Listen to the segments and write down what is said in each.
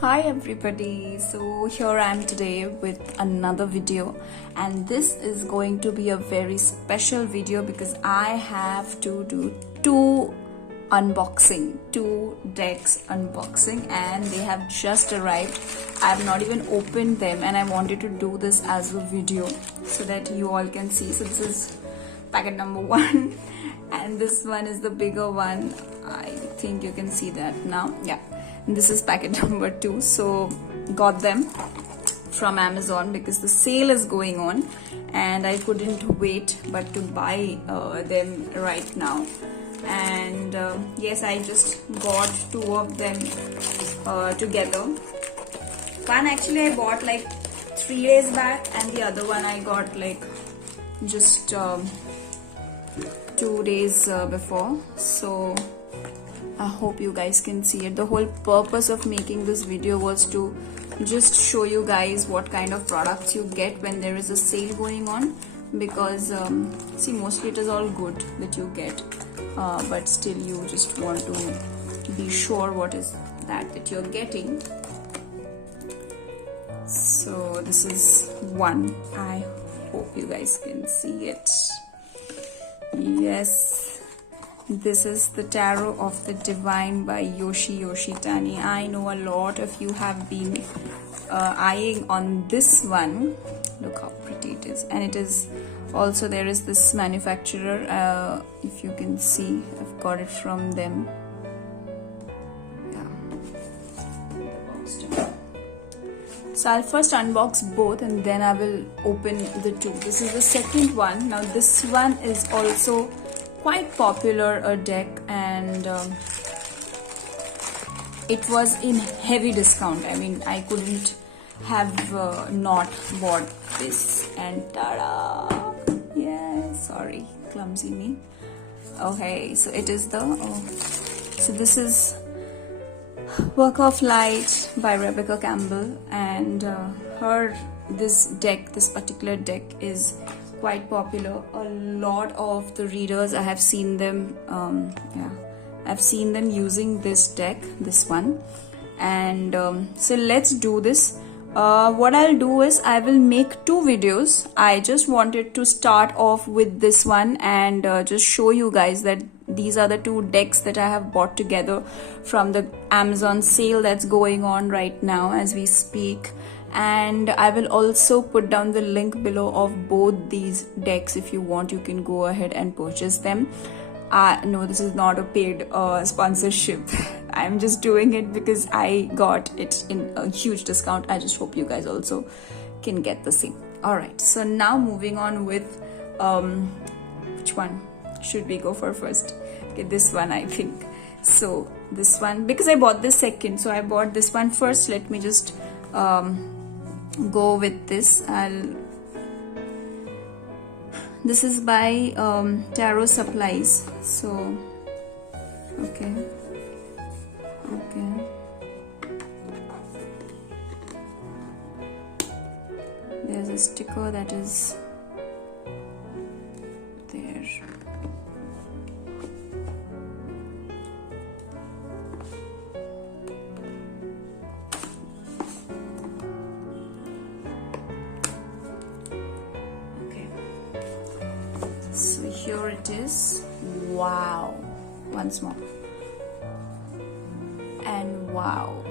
Hi everybody, so here I am today with another video, and this is going to be a very special video because I have to do two decks unboxing, and they have just arrived. I have not even opened them, and I wanted to do this as a video so that you all can see. So this is packet number one and this one is the bigger one. I think you can see that now. Yeah, this is packet number 2. So got them from Amazon because the sale is going on and I couldn't wait but to buy them right now. And yes, I just got two of them together. One actually I bought like 3 days back, and the other one I got like just 2 days before. So I hope you guys can see it. The whole purpose of making this video was to just show you guys what kind of products you get when there is a sale going on, because see, mostly it is all good that you get, but still you just want to be sure what is that you're getting. So this is one. I hope you guys can see it. Yes, this is the Tarot of the Divine by Yoshitani. I know a lot of you have been eyeing on this one. Look how pretty it is, and it is also, there is this manufacturer, if you can see, I've got it from them. So I'll first unbox both and then I will open the two. This is the second one. Now this one is also quite popular, a deck, and it was in heavy discount. I mean, I couldn't have not bought this. And ta-da! Yeah, sorry, clumsy me. Okay, so it is the so this is Work of Light by Rebecca Campbell, and this particular deck is quite popular. A lot of the readers, I have seen them I've seen them using this deck, this one. And so let's do this. What I'll do is I will make 2 videos. I just wanted to start off with this one and just show you guys that these are the 2 decks that I have bought together from the Amazon sale that's going on right now as we speak. And I will also put down the link below of both these decks. If you want, you can go ahead and purchase them. No, this is not a paid sponsorship. I'm just doing it because I got it in a huge discount. I just hope you guys also can get the same. Alright, so now moving on with which one should we go for first? Okay, this one, I think. So this one, because I bought this second, so I bought this one first. Let me just go with this. This is by Tarot Supplies. So okay. There's a sticker that is there. Okay. So here it is. Wow. Once more. And wow,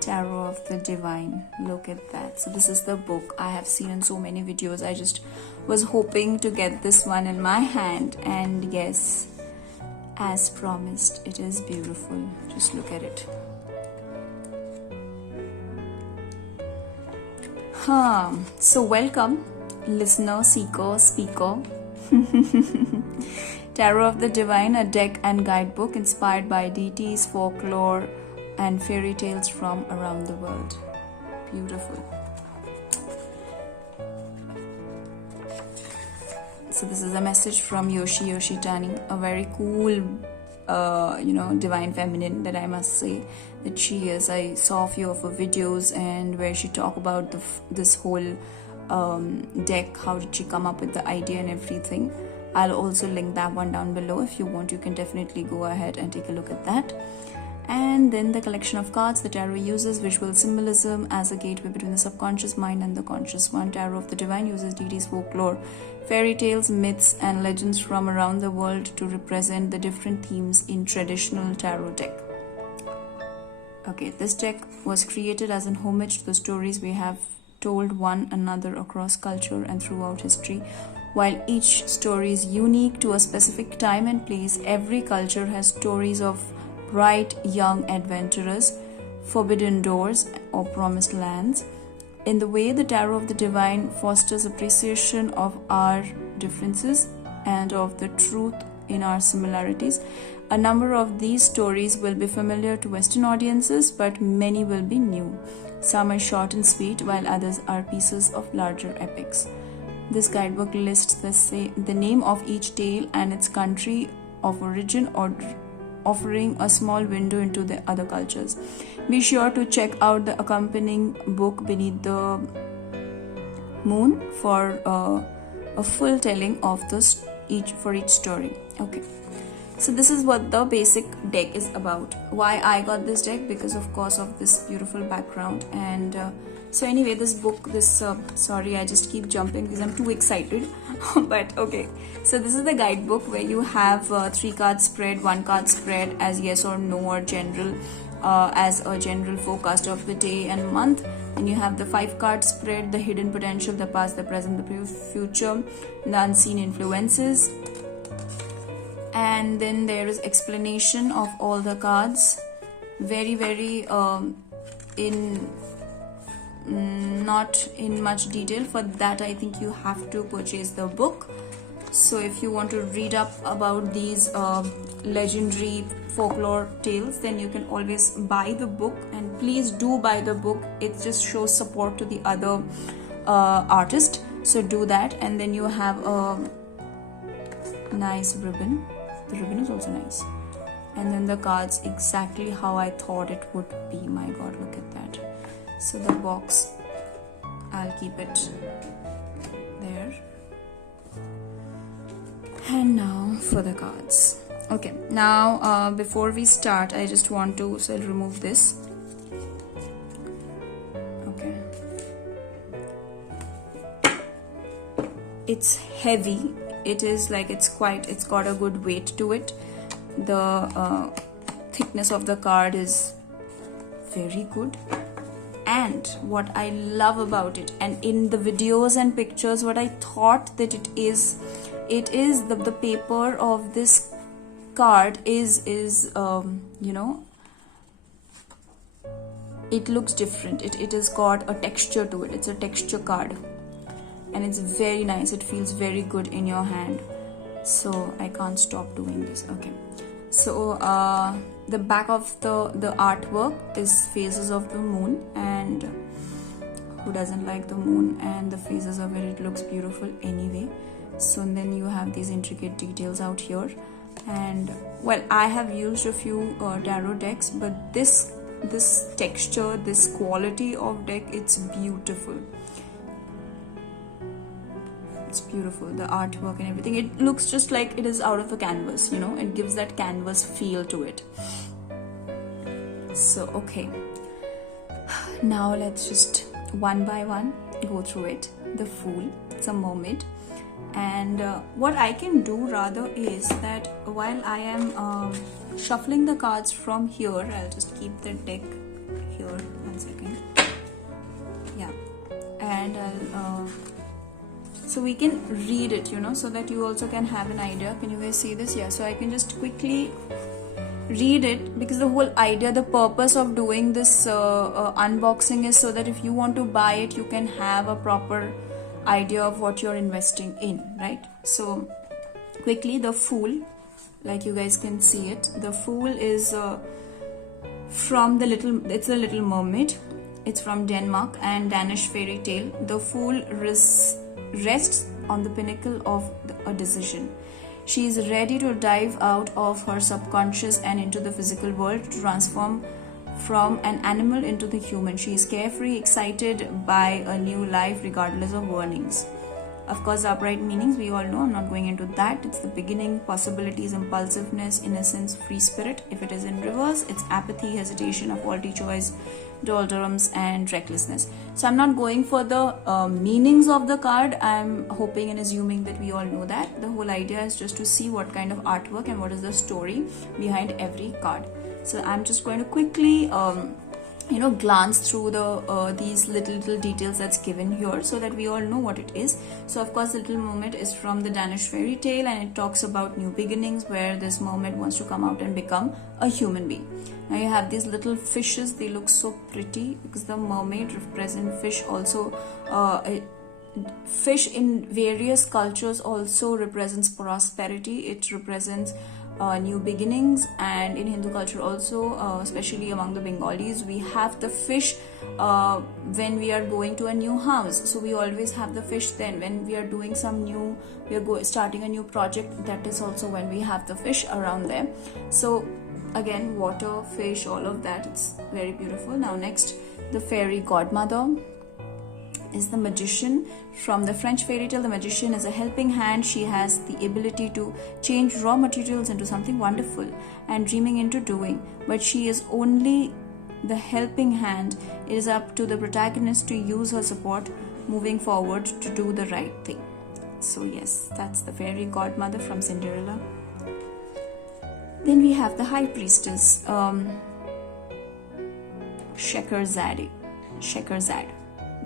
Tarot of the Divine, look at that. So this is the book I have seen in so many videos. I just was hoping to get this one in my hand, and yes, as promised, it is beautiful. Just look at it. So welcome, listener, seeker, speaker. Tarot of the Divine, a deck and guidebook inspired by deities, folklore, and fairy tales from around the world. Beautiful. So this is a message from Yoshitani, a very cool, divine feminine that I must say that she is. I saw a few of her videos and where she talked about this whole deck. How did she come up with the idea and everything? I'll also link that one down below. If you want, you can definitely go ahead and take a look at that. And then the collection of cards. The tarot uses visual symbolism as a gateway between the subconscious mind and the conscious one. Tarot of the Divine uses deities, folklore, fairy tales, myths, and legends from around the world to represent the different themes in traditional tarot deck. Okay, this deck was created as an homage to the stories we have told one another across culture and throughout history. While each story is unique to a specific time and place, every culture has stories of bright young adventurers, forbidden doors, or promised lands. In the way, the Tarot of the Divine fosters appreciation of our differences and of the truth in our similarities. A number of these stories will be familiar to Western audiences, but many will be new. Some are short and sweet, while others are pieces of larger epics. This guidebook lists the name of each tale and its country of origin, or offering a small window into the other cultures. Be sure to check out the accompanying book Beneath the Moon for a full telling of each story. Okay, so this is what the basic deck is about. Why I got this deck? Because of course of this beautiful background. And so anyway, this book, sorry, I just keep jumping because I'm too excited. But okay, so this is the guidebook where you have 3 card spread, 1 card spread as yes or no or general, as a general forecast of the day and month. And you have the 5 card spread, the hidden potential, the past, the present, the future, the unseen influences. And then there is explanation of all the cards, very not in much detail. For that, I think you have to purchase the book. So if you want to read up about these legendary folklore tales, then you can always buy the book, and please do buy the book. It just shows support to the other artist, so do that. And then you have a nice ribbon. The ribbon is also nice. And then the cards exactly how I thought it would be. My god, look at that. So the box, I'll keep it there. And now for the cards. Okay, now before we start, I just want to remove this. Okay, it's heavy. It is like it's got a good weight to it. The thickness of the card is very good. And what I love about it, and in the videos and pictures, what I thought that it is the paper of this card is you know, it looks different. It has got a texture to it. It's a texture card, and it's very nice. It feels very good in your hand. So I can't stop doing this. Okay, so the back of the artwork is phases of the moon, and who doesn't like the moon? And the phases of it looks beautiful anyway. So then you have these intricate details out here. And well, I have used a few tarot decks, but this texture, this quality of deck, it's beautiful. It's beautiful, the artwork and everything. It looks just like it is out of a canvas, you know. It gives that canvas feel to it. So okay, now let's just one by one go through it. The Fool, it's a mermaid. And what I can do rather is that while I am shuffling the cards from here, I'll just keep the deck here. 1 second. Yeah, and I'll so we can read it, you know, so that you also can have an idea. Can you guys see this? Yeah, so I can just quickly read it, because the whole idea, the purpose of doing this unboxing is so that if you want to buy it, you can have a proper idea of what you're investing in, right? So quickly, the Fool, like you guys can see it, the Fool is from it's a Little Mermaid. It's from Denmark and Danish fairy tale. The Fool rests on the pinnacle of a decision. She is ready to dive out of her subconscious and into the physical world to transform from an animal into the human. She is carefree, excited by a new life regardless of warnings. Of course, the upright meanings we all know, I'm not going into that. It's the beginning, possibilities, impulsiveness, innocence, free spirit. If it is in reverse, it's apathy, hesitation, of faulty choice, doldrums, and recklessness. So I'm not going for the meanings of the card. I'm hoping and assuming that we all know that. The whole idea is just to see what kind of artwork and what is the story behind every card. So I'm just going to quickly glance through the these little details that's given here, so that we all know what it is. So of course, the little mermaid is from the Danish fairy tale, and it talks about new beginnings, where this mermaid wants to come out and become a human being. Now you have these little fishes. They look so pretty because the mermaid represents fish also. Fish in various cultures also represents prosperity. It represents new beginnings, and in Hindu culture also, especially among the Bengalis, we have the fish when we are going to a new house. So we always have the fish then. When we are doing we are starting a new project, that is also when we have the fish around there. So again, water, fish, all of that, it's very beautiful. Now next, the fairy godmother is the magician. From the French fairy tale, the magician is a helping hand. She has the ability to change raw materials into something wonderful and dreaming into doing, but she is only the helping hand. It is up to the protagonist to use her support moving forward to do the right thing. So yes, that's the fairy godmother from Cinderella. Then we have the high priestess, Scheherazade.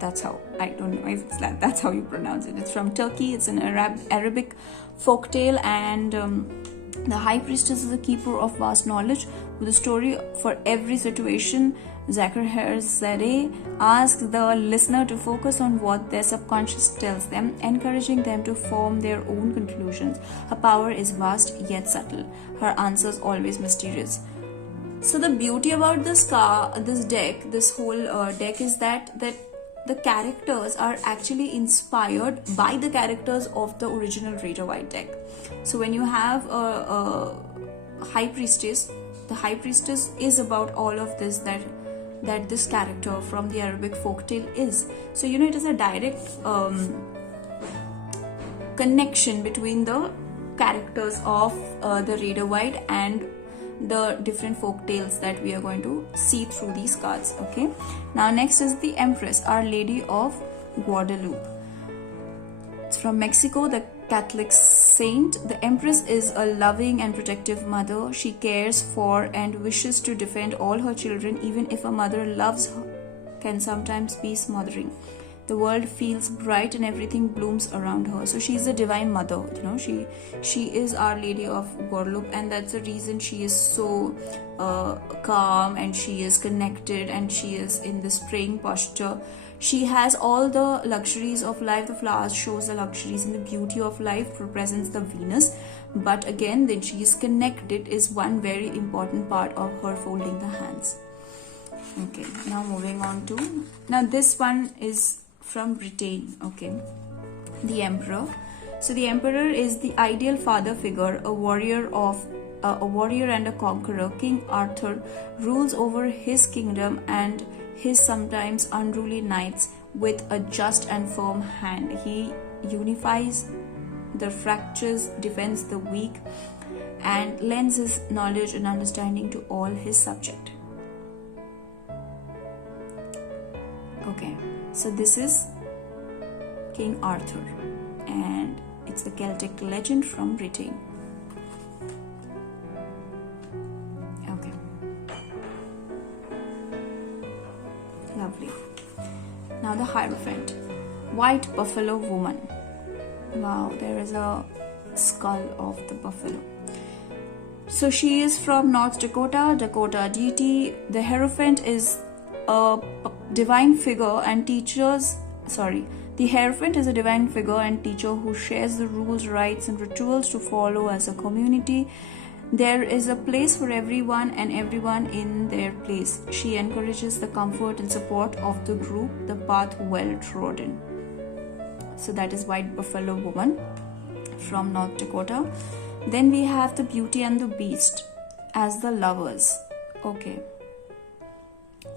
That's how, I don't know if that's how you pronounce it. It's from Turkey. It's an Arabic folktale, and the high priestess is a keeper of vast knowledge with a story for every situation. Scheherazade asks the listener to focus on what their subconscious tells them, encouraging them to form their own conclusions. Her power is vast yet subtle. Her answers always mysterious. So the beauty about this deck, this whole deck, is that the characters are actually inspired by the characters of the original Rider-Waite deck. So when you have a high priestess, the high priestess is about all of this that this character from the Arabic folktale is. So it is a direct connection between the characters of the Rider-Waite and the different folk tales that we are going to see through these cards. Okay, now next is the Empress, Our Lady of Guadalupe. It's from Mexico, the Catholic saint. The Empress is a loving and protective mother. She cares for and wishes to defend all her children, even if a mother loves her can sometimes be smothering. The world feels bright and everything blooms around her. So she's a divine mother, she is Our Lady of Guadalupe, and that's the reason she is so calm, and she is connected, and she is in this praying posture. She has all the luxuries of life. The flowers shows the luxuries, and the beauty of life represents the Venus. But again, that she is connected is one very important part of her folding the hands. Okay, now moving on to, now this one is from Britain. Okay, the Emperor. So the Emperor is the ideal father figure, a warrior and a conqueror. King Arthur rules over his kingdom and his sometimes unruly knights with a just and firm hand. He unifies the fractures, defends the weak, and lends his knowledge and understanding to all his subjects. Okay, so this is King Arthur, and it's a Celtic legend from Britain. Okay, lovely. Now the Hierophant, White Buffalo Woman. Wow, there is a skull of the buffalo. So she is from North Dakota, Dakota deity. The Hierophant is a divine figure and the Hierophant is a divine figure and teacher who shares the rules, rites, and rituals to follow as a community. There is a place for everyone and everyone in their place. She encourages the comfort and support of the group, the path well trodden. So that is White Buffalo Woman from North Dakota. Then we have the Beauty and the Beast as the lovers. Okay.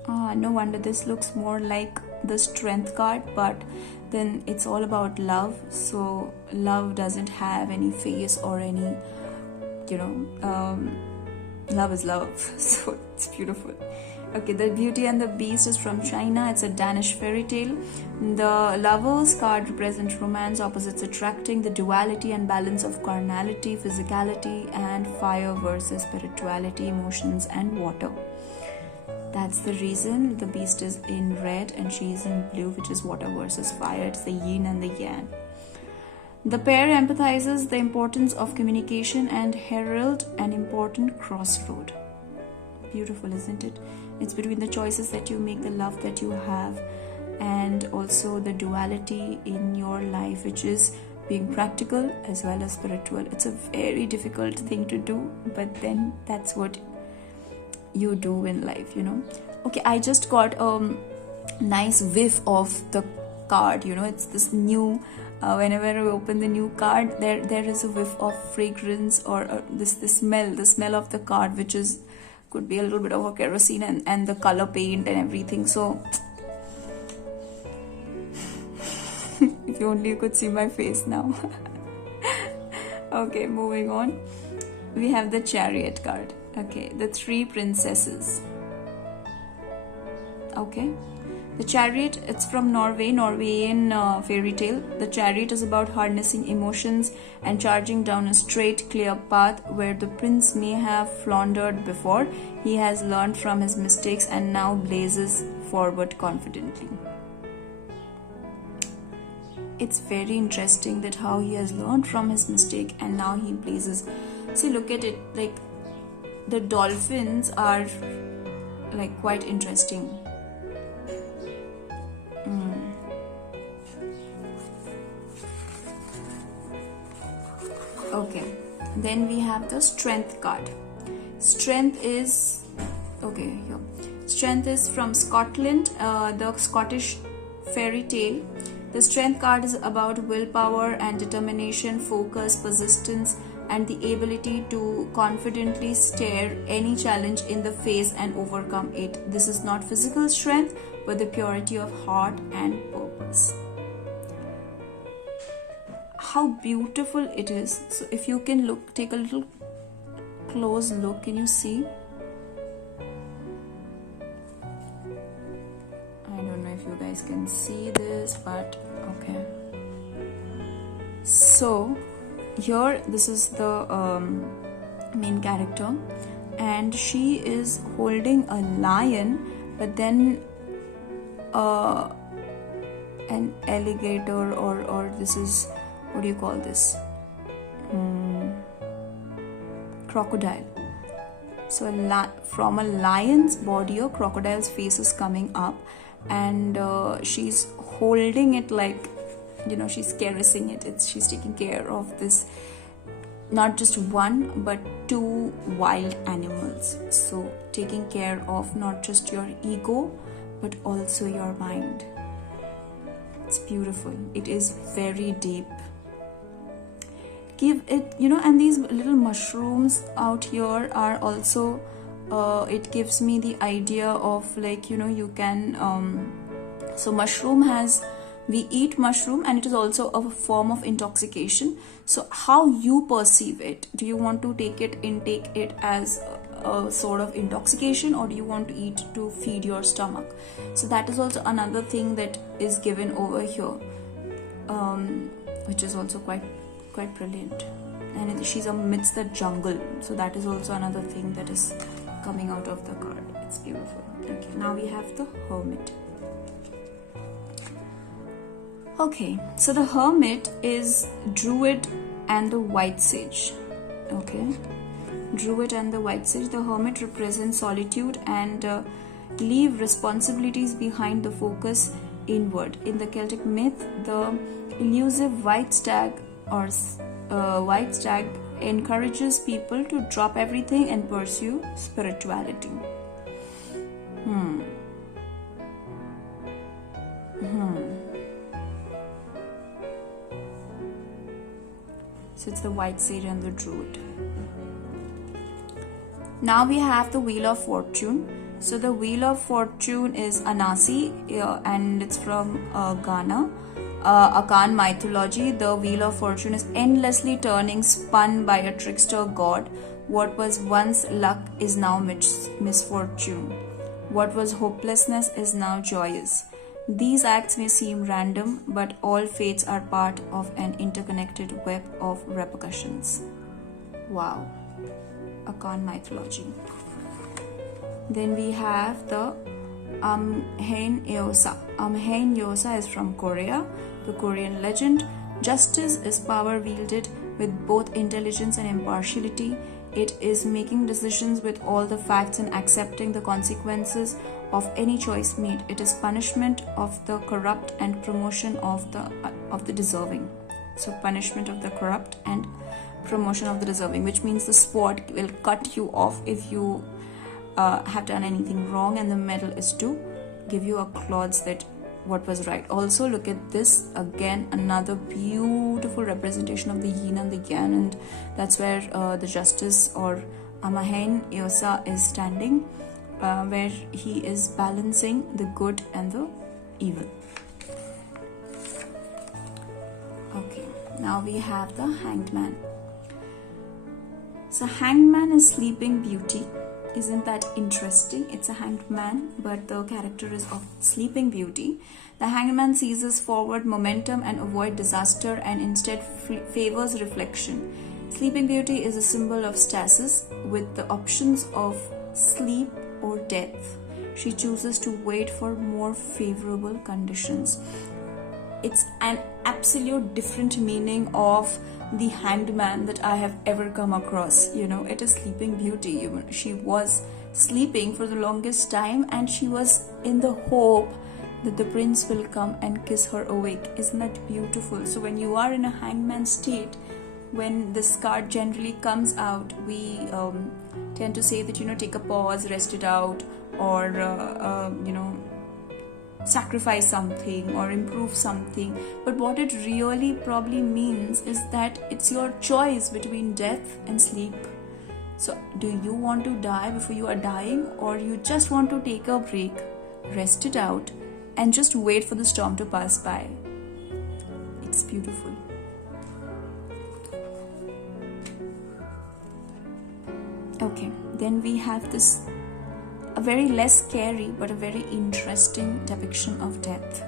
No wonder this looks more like the strength card, but then it's all about love. So love doesn't have any face or any, love is love. So it's beautiful. Okay, the Beauty and the Beast is from China. It's a Danish fairy tale. The Lovers card represents romance, opposites attracting, the duality and balance of carnality, physicality, and fire versus spirituality, emotions, and water. That's the reason the Beast is in red and she is in blue, which is water versus fire. It's the yin and the yang. The pair empathizes the importance of communication and herald an important crossroad. Beautiful, isn't it? It's between the choices that you make, the love that you have, and also the duality in your life, which is being practical as well as spiritual. It's a very difficult thing to do, but then that's what you do in life, Okay, I just got a nice whiff of the card. It's this new, whenever I open the new card, there is a whiff of fragrance or this the smell of the card, which could be a little bit of a kerosene and the color paint and everything. So if only you could see my face now. Okay, moving on. We have the Chariot card. Okay, the three princesses. Okay, the Chariot, it's from Norwegian fairy tale. The Chariot is about harnessing emotions and charging down a straight, clear path where the prince may have floundered before. He has learned from his mistakes and now blazes forward confidently. It's very interesting that how he has learned from his mistake and now he blazes. See, look at it, like the dolphins are like quite interesting. Okay, then we have the Strength card. Strength is Strength is from Scotland, the Scottish fairy tale. The Strength card is about willpower and determination, focus, persistence, and the ability to confidently stare any challenge in the face and overcome it. This is not physical strength, but the purity of heart and purpose. How beautiful it is. So if you can take a little close look, can you see? I don't know if you guys can see this, but okay. So here, this is the main character, and she is holding a lion, but then an alligator or this is, what do you call this? Crocodile. So from a lion's body, a crocodile's face is coming up, and she's holding it like, she's caressing it. She's taking care of this, not just one but two wild animals. So taking care of not just your ego but also your mind. It's beautiful. It is very deep. Give it, and these little mushrooms out here are also, it gives me the idea of like, you can, so mushroom we eat mushroom and it is also a form of intoxication. So how you perceive it, do you want to intake it as a sort of intoxication, or do you want to eat to feed your stomach? So that is also another thing that is given over here, which is also quite brilliant. And she's amidst the jungle, so that is also another thing that is coming out of the card. It's beautiful. Okay, now we have the Hermit. Okay, so the Hermit is Druid and the White Sage. Okay, Druid and the White Sage. The Hermit represents solitude and leave responsibilities behind, the focus inward. In the Celtic myth, the elusive white stag encourages people to drop everything and pursue spirituality. So it's the White Sage and the Druid. Now we have the Wheel of Fortune. So the Wheel of Fortune is Anasi, and it's from Ghana. Akan mythology, the Wheel of Fortune is endlessly turning, spun by a trickster god. What was once luck is now misfortune. What was hopelessness is now joyous. These acts may seem random, but all fates are part of an interconnected web of repercussions. Wow. Akan mythology. Then we have the Amhain Eosa. Amhain Eosa is from Korea, the Korean legend. Justice is power wielded with both intelligence and impartiality. It is making decisions with all the facts and accepting the consequences of any choice made. It is punishment of the corrupt and promotion of the deserving. So punishment of the corrupt and promotion of the deserving, which means the sword will cut you off if you have done anything wrong, and the medal is to give you a clause that what was right. Also, look at this again, another beautiful representation of the yin and the yang, and that's where the justice or Amhain Eosa is standing, where he is balancing the good and the evil. Okay, now we have the Hanged Man. So Hanged Man is Sleeping Beauty. Isn't that interesting? It's a hanged man, but the character is of Sleeping Beauty. The hanged man seizes forward momentum and avoids disaster, and instead favors reflection. Sleeping Beauty is a symbol of stasis with the options of sleep or death. She chooses to wait for more favorable conditions. It's an absolute different meaning of the hanged man that I have ever come across. It is Sleeping Beauty. She was sleeping for the longest time, and she was in the hope that the prince will come and kiss her awake. Isn't that beautiful? So when you are in a hangman state, when this card generally comes out, we tend to say that take a pause, rest it out, or sacrifice something or improve something. But what it really probably means is that it's your choice between death and sleep. So do you want to die before you are dying, or you just want to take a break, rest it out, and just wait for the storm to pass by? It's beautiful. Okay, then we have this a very less scary but a very interesting depiction of death.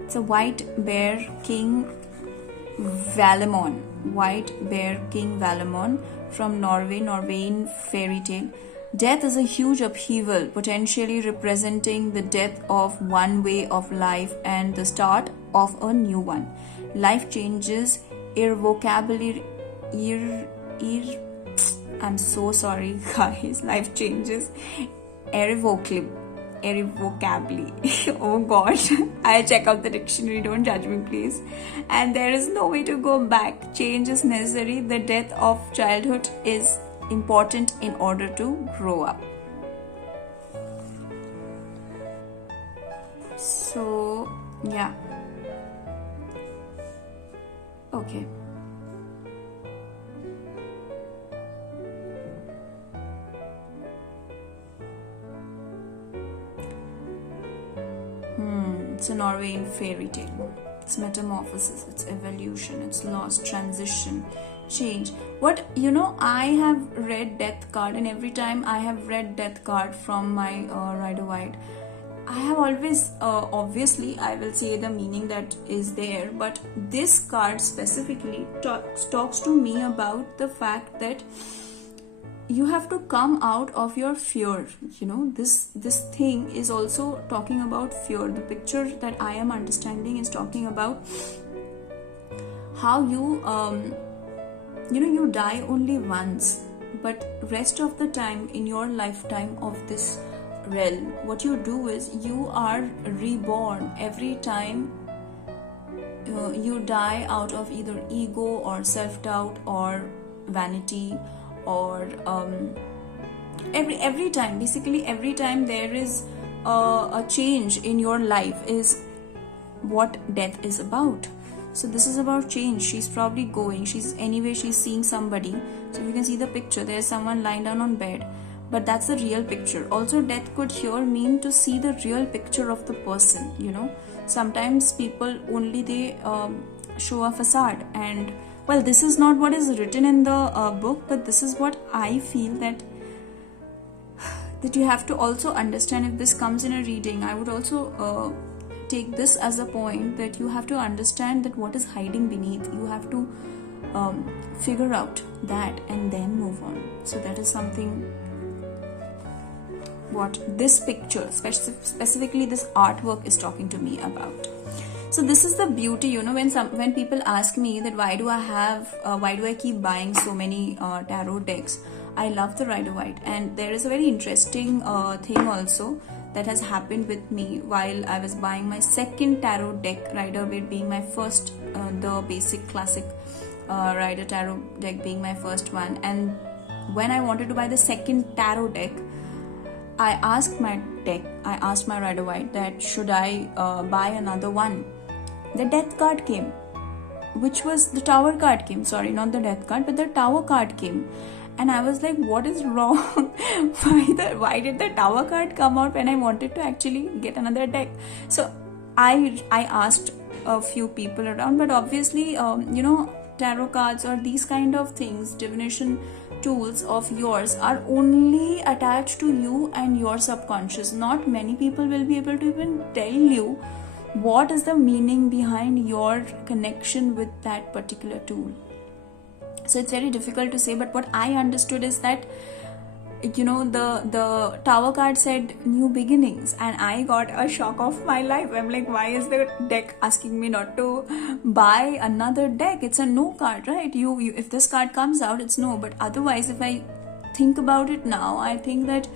It's a white bear king Valemon. White bear king Valemon from Norway, Norwegian fairy tale. Death is a huge upheaval, potentially representing the death of one way of life and the start of a new one. Life changes irrevocably. I'm so sorry, guys. Life changes irrevocably. Oh god, I'll check out the dictionary, don't judge me please. And there is no way to go back. Change is necessary. The death of childhood is important in order to grow up. So yeah, okay. It's a Norwegian fairy tale. It's metamorphosis, it's evolution, it's loss, transition, change. I have read Death card, and every time I have read Death card from my Rider-Waite, I have always, obviously, I will say the meaning that is there, but this card specifically talks to me about the fact that you have to come out of your fear. This thing is also talking about fear. The picture that I am understanding is talking about how you you die only once, but rest of the time in your lifetime of this realm, what you do is you are reborn every time you die out of either ego or self-doubt or vanity, or every time there is a change in your life is what death is about. So this is about change. She's probably she's seeing somebody. So you can see the picture, there's someone lying down on bed, but that's the real picture. Also, death could here mean to see the real picture of the person, you know. Sometimes people only they show a facade, and well, this is not what is written in the book, but this is what I feel that you have to also understand. If this comes in a reading, I would also take this as a point that you have to understand that what is hiding beneath. You have to figure out that and then move on. So that is something what this picture, specifically this artwork, is talking to me about. So this is the beauty, you know, when people ask me that why do I keep buying so many tarot decks. I love the Rider-Waite, and there is a very interesting thing also that has happened with me while I was buying my second tarot deck, Rider-Waite being my first, the basic classic Rider tarot deck being my first one. And when I wanted to buy the second tarot deck, I asked my Rider-Waite that should I buy another one. The death card came, which was the tower card came, sorry, not the death card, but the tower card came. And I was like, what is wrong? Why did the tower card come out when I wanted to actually get another deck? So I asked a few people around, but obviously, you know, tarot cards or these kind of things, divination tools of yours are only attached to you and your subconscious. Not many people will be able to even tell you what is the meaning behind your connection with that particular tool. So it's very difficult to say, but what I understood is that, you know, the tower card said new beginnings, and I got a shock of my life. I'm like, why is the deck asking me not to buy another deck? It's a no card, right? You if this card comes out, it's no. But otherwise, if I think about it now, I think that,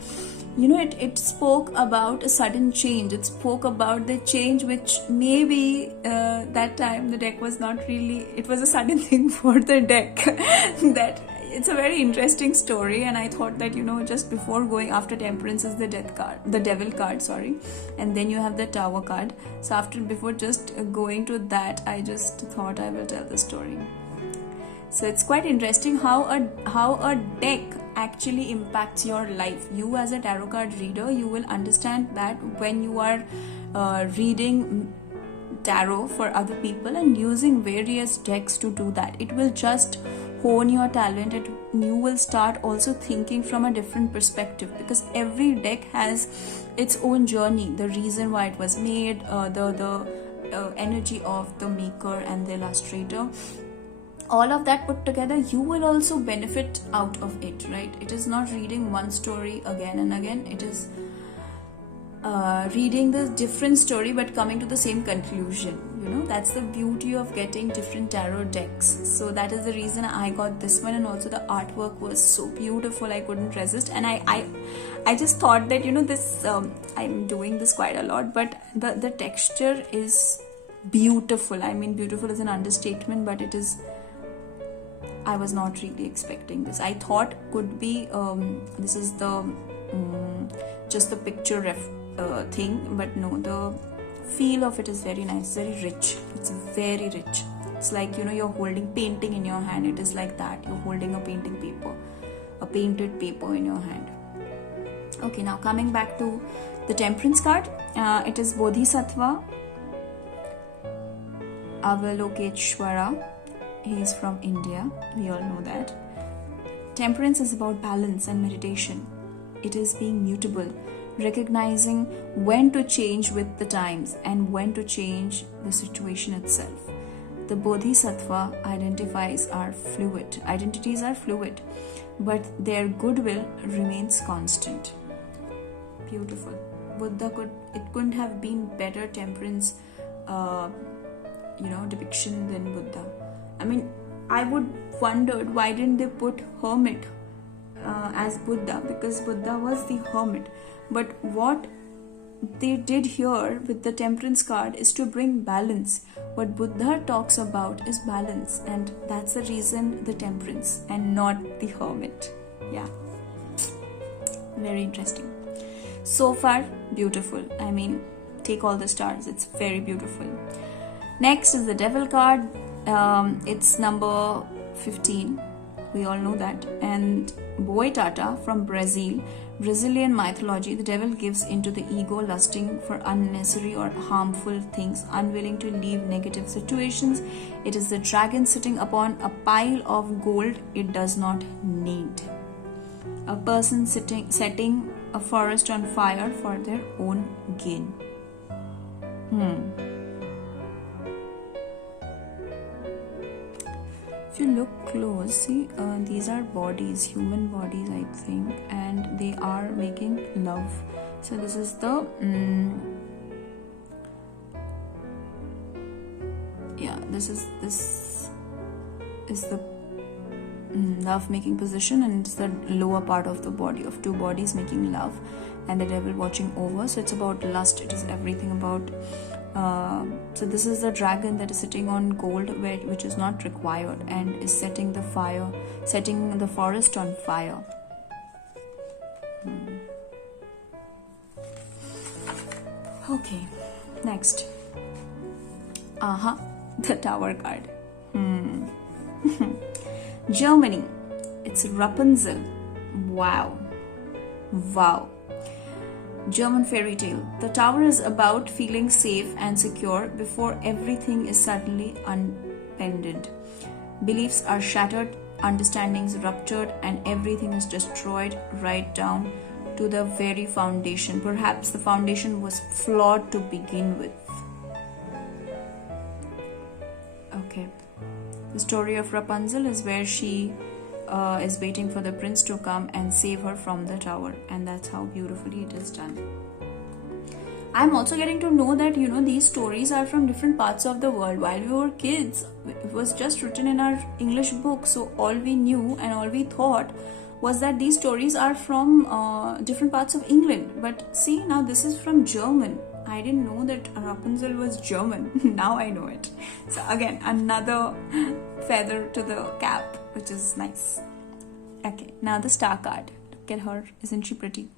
you know, it spoke about a sudden change. It spoke about the change which maybe that time the deck was not really, it was a sudden thing for the deck. That it's a very interesting story, and I thought that, you know, just before going after Temperance is the death card, the devil card, sorry, and then you have the tower card. So before just going to that, I just thought I will tell the story. So it's quite interesting how a deck actually impacts your life. You as a tarot card reader, you will understand that when you are reading tarot for other people and using various decks to do that, it will just hone your talent, and you will start also thinking from a different perspective, because every deck has its own journey, the reason why it was made, the energy of the maker and the illustrator. All of that put together, you will also benefit out of it, right? It is not reading one story again and again. It is reading the different story but coming to the same conclusion. You know, that's the beauty of getting different tarot decks. So that is the reason I got this one, and also the artwork was so beautiful. I couldn't resist, and I just thought that, you know, this I'm doing this quite a lot, but the texture is beautiful. I mean, beautiful is an understatement, but it is. I was not really expecting this. I thought could be this is the just the picture thing, but no, the feel of it is very nice, very rich. It's very rich. It's like, you know, you're holding painting in your hand. It is like that. You're holding a painting paper, a painted paper in your hand. Okay, now coming back to the Temperance card, it is Bodhisattva Avalokiteshvara. He is from India, we all know that. Temperance is about balance and meditation. It is being mutable, recognizing when to change with the times and when to change the situation itself. The Bodhisattva identities are fluid, but their goodwill remains constant. Beautiful. Buddha couldn't have been better Temperance, depiction than Buddha. I mean, I would wondered why didn't they put hermit as Buddha, because Buddha was the hermit. But what they did here with the Temperance card is to bring balance. What Buddha talks about is balance, and that's the reason the Temperance and not the hermit. Yeah, very interesting. So far, beautiful. I mean, take all the stars. It's very beautiful. Next is the Devil card. It's number 15 We all know that. And Boitata from Brazilian mythology, the devil gives into the ego, lusting for unnecessary or harmful things, unwilling to leave negative situations. It is the dragon sitting upon a pile of gold it does not need. A person setting a forest on fire for their own gain. If you look close, see, these are bodies, human bodies, I think, and they are making love. So this is the this is the love making position, and it's the lower part of the body, of two bodies making love, and the devil watching over. So it's about lust. It is everything about so this is the dragon that is sitting on gold, which is not required, and is setting the forest on fire. Okay, next. The Tower card. Germany. It's Rapunzel. Wow. German fairy tale. The tower is about feeling safe and secure before everything is suddenly upended. Beliefs are shattered, understandings ruptured, and everything is destroyed right down to the very foundation. Perhaps the foundation was flawed to begin with. Okay. The story of Rapunzel is where she is waiting for the prince to come and save her from the tower, and that's how beautifully it is done. I'm also getting to know that these stories are from different parts of the world. While we were kids, it was just written in our English book, so all we knew and all we thought was that these stories are from different parts of England. But see, now this is from German. I didn't know that Rapunzel was German. Now I know it. So again, another feather to the cap, which is nice. Okay, now the star card. Look at her. Isn't she pretty?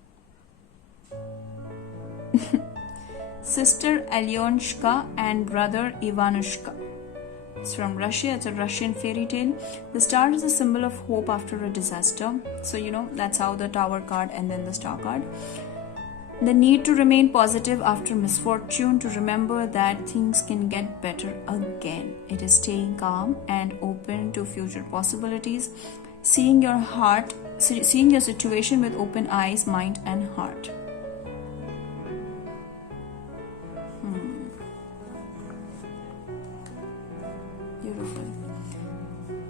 Sister Alyonshka and brother Ivanushka. It's from Russia. It's a Russian fairy tale. The star is a symbol of hope after a disaster. So, that's how the tower card and then the star card. The need to remain positive after misfortune, to remember that things can get better again. It is staying calm and open to future possibilities, seeing your situation with open eyes, mind and heart. Beautiful.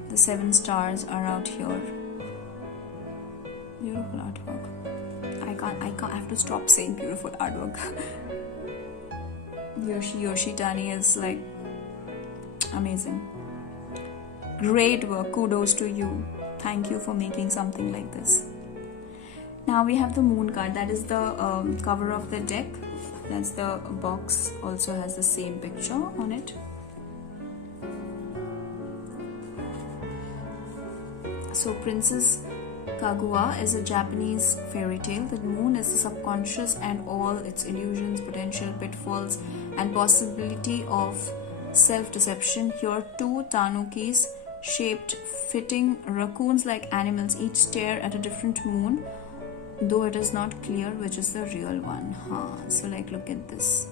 The 7 stars are out here. Beautiful artwork. I have to stop saying beautiful artwork. Yoshi Tani is like amazing. Great work. Kudos to you. Thank you for making something like this. Now we have the moon card. That is the cover of the deck. That's the box. Also has the same picture on it. So Princess Kaguya is a Japanese fairy tale. The moon is the subconscious and all its illusions, potential pitfalls, and possibility of self-deception. Here, 2 tanukis shaped fitting raccoons-like animals each stare at a different moon, though it is not clear which is the real one. So look at this.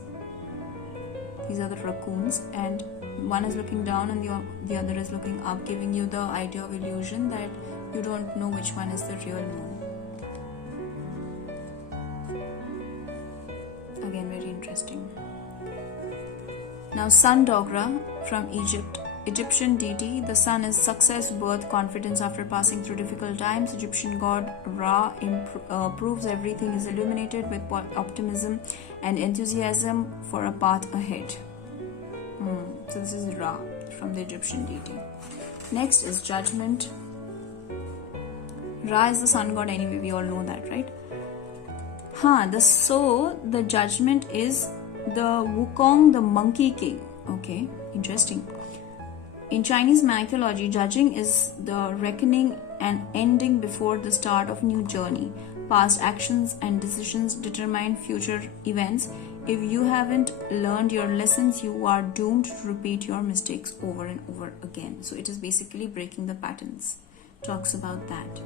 These are the raccoons, and one is looking down and the other is looking up, giving you the idea of illusion that you don't know which one is the real moon. Again, very interesting. Now, Sun Dogra from Egypt. Egyptian deity. The sun is success, birth, confidence after passing through difficult times. Egyptian god Ra proves everything is illuminated with optimism and enthusiasm for a path ahead. So this is Ra from the Egyptian deity. Next is Judgment. Ra is the sun god anyway, we all know that, right? The judgment is the Wukong, the monkey king. Okay, interesting. In Chinese mythology, judging is the reckoning and ending before the start of new journey. Past actions and decisions determine future events. If you haven't learned your lessons, you are doomed to repeat your mistakes over and over again. So it is basically breaking the patterns. talks about that.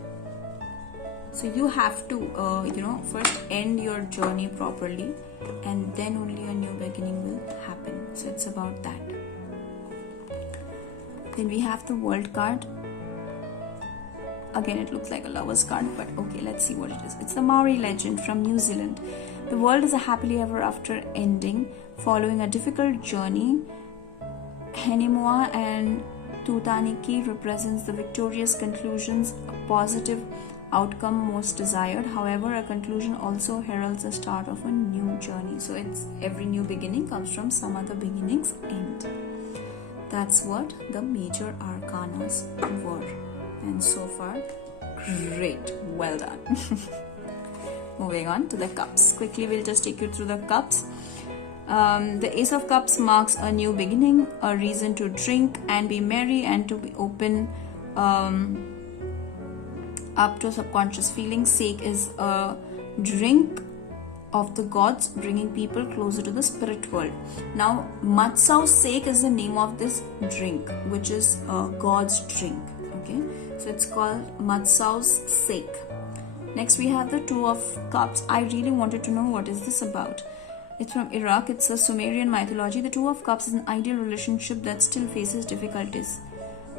So you have to, first end your journey properly, and then only a new beginning will happen. So it's about that. Then we have the World card. Again, it looks like a lover's card, but okay, let's see what it is. It's the Maori legend from New Zealand. The world is a happily ever after ending following a difficult journey. Henimoa and Tutaniki represents the victorious conclusions, a positive outcome most desired. However, a conclusion also heralds the start of a new journey. So it's every new beginning comes from some other beginning's end. That's what the major arcanas were. And so far, great. Well done. Moving on to the cups. Quickly, we'll just take you through the cups. The Ace of Cups marks a new beginning, a reason to drink and be merry and to be open up to subconscious feelings. Sake is a drink of the gods, bringing people closer to the spirit world. Now, Matsau Sake is the name of this drink, which is God's drink. Okay, so it's called Matsau's Sake. Next, we have the Two of Cups. I really wanted to know what is this about. It's from Iraq. It's a Sumerian mythology. The Two of Cups is an ideal relationship that still faces difficulties.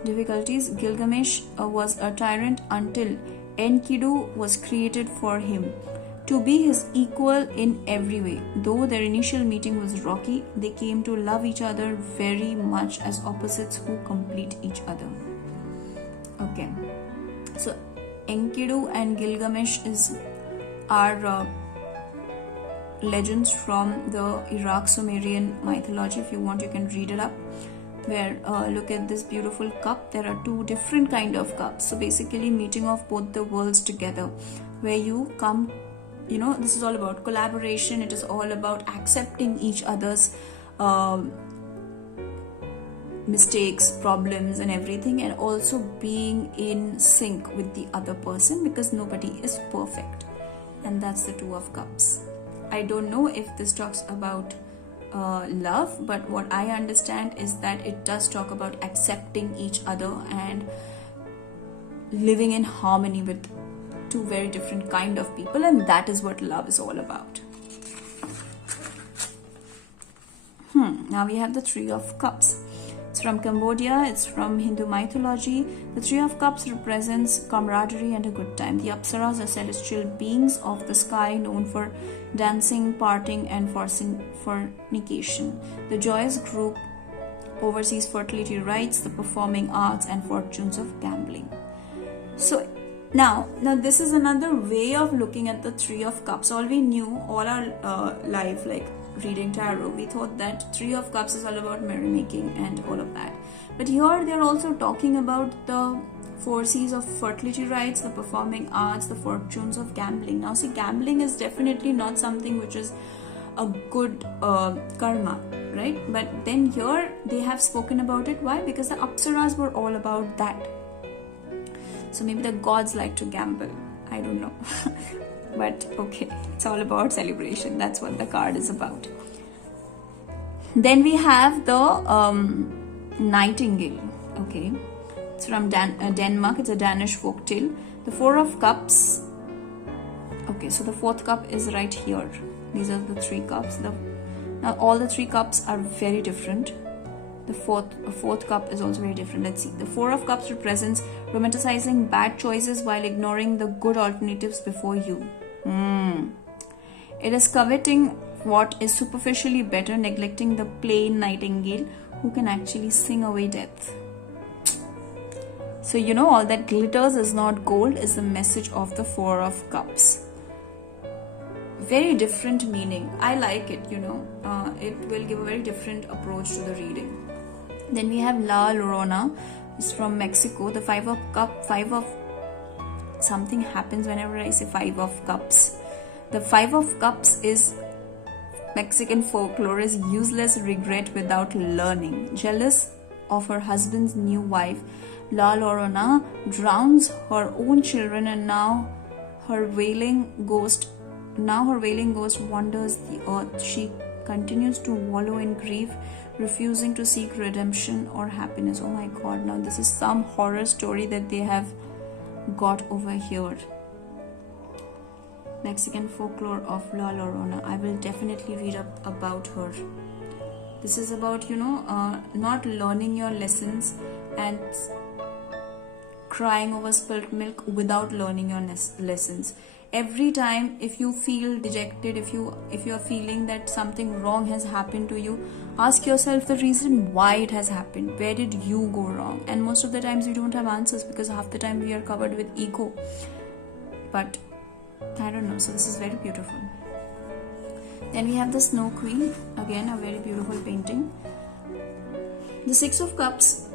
Gilgamesh was a tyrant until Enkidu was created for him to be his equal in every way. Though their initial meeting was rocky, they came to love each other very much as opposites who complete each other. Okay, so Enkidu and Gilgamesh are legends from the Iraq Sumerian mythology. If you want, you can read it up. Where look at this beautiful cup. There are two different kind of cups. So basically, meeting of both the worlds together, where you come. This is all about collaboration. It is all about accepting each other's mistakes, problems, and everything, and also being in sync with the other person, because nobody is perfect. And that's the Two of Cups. I don't know if this talks about love, but what I understand is that it does talk about accepting each other and living in harmony with two very different kind of people, and that is what love is all about. Now we have the Three of Cups. It's from Cambodia. It's from Hindu mythology. The Three of Cups represents camaraderie and a good time. The Apsaras are celestial beings of the sky known for dancing, partying, and fornication. The joyous group oversees fertility rites, the performing arts, and fortunes of gambling. So now this is another way of looking at the Three of Cups. All we knew all our life, like reading tarot, we thought that Three of Cups is all about merrymaking and all of that. But here they're also talking about the four C's of fertility rites, the performing arts, the fortunes of gambling. Now see, gambling is definitely not something which is a good karma, right? But then here they have spoken about it. Why? Because the Apsaras were all about that. So maybe the gods like to gamble. I don't know. But okay, it's all about celebration. That's what the card is about. Then we have the Nightingale. Okay, it's from Denmark. It's a Danish folktale. The Four of Cups. Okay, so the fourth cup is right here. These are the three cups. Now all the three cups are very different. The fourth cup is also very different. Let's see. The Four of Cups represents romanticizing bad choices while ignoring the good alternatives before you. It is coveting what is superficially better, neglecting the plain nightingale who can actually sing away death. So all that glitters is not gold is the message of the Four of Cups. Very different meaning. I like it, it will give a very different approach to the reading. Then we have La Llorona. It's from Mexico. The Five of Cups. Something happens whenever I say Five of Cups. The Five of Cups is Mexican folklore, is useless regret without learning. Jealous of her husband's new wife, La Llorona drowns her own children, and now her wailing ghost wanders the earth. She continues to wallow in grief, refusing to seek redemption or happiness. Oh my god, now this is some horror story that they have got over here. Mexican folklore of La Llorona. I will definitely read up about her. This is about, not learning your lessons and crying over spilt milk without learning your lessons. Every time if you feel dejected, if you are feeling that something wrong has happened to you, ask yourself the reason why it has happened. Where did you go wrong? And most of the times we don't have answers because half the time we are covered with ego. But I don't know. So this is very beautiful. Then we have the Snow Queen. Again, a very beautiful painting. The Six of Cups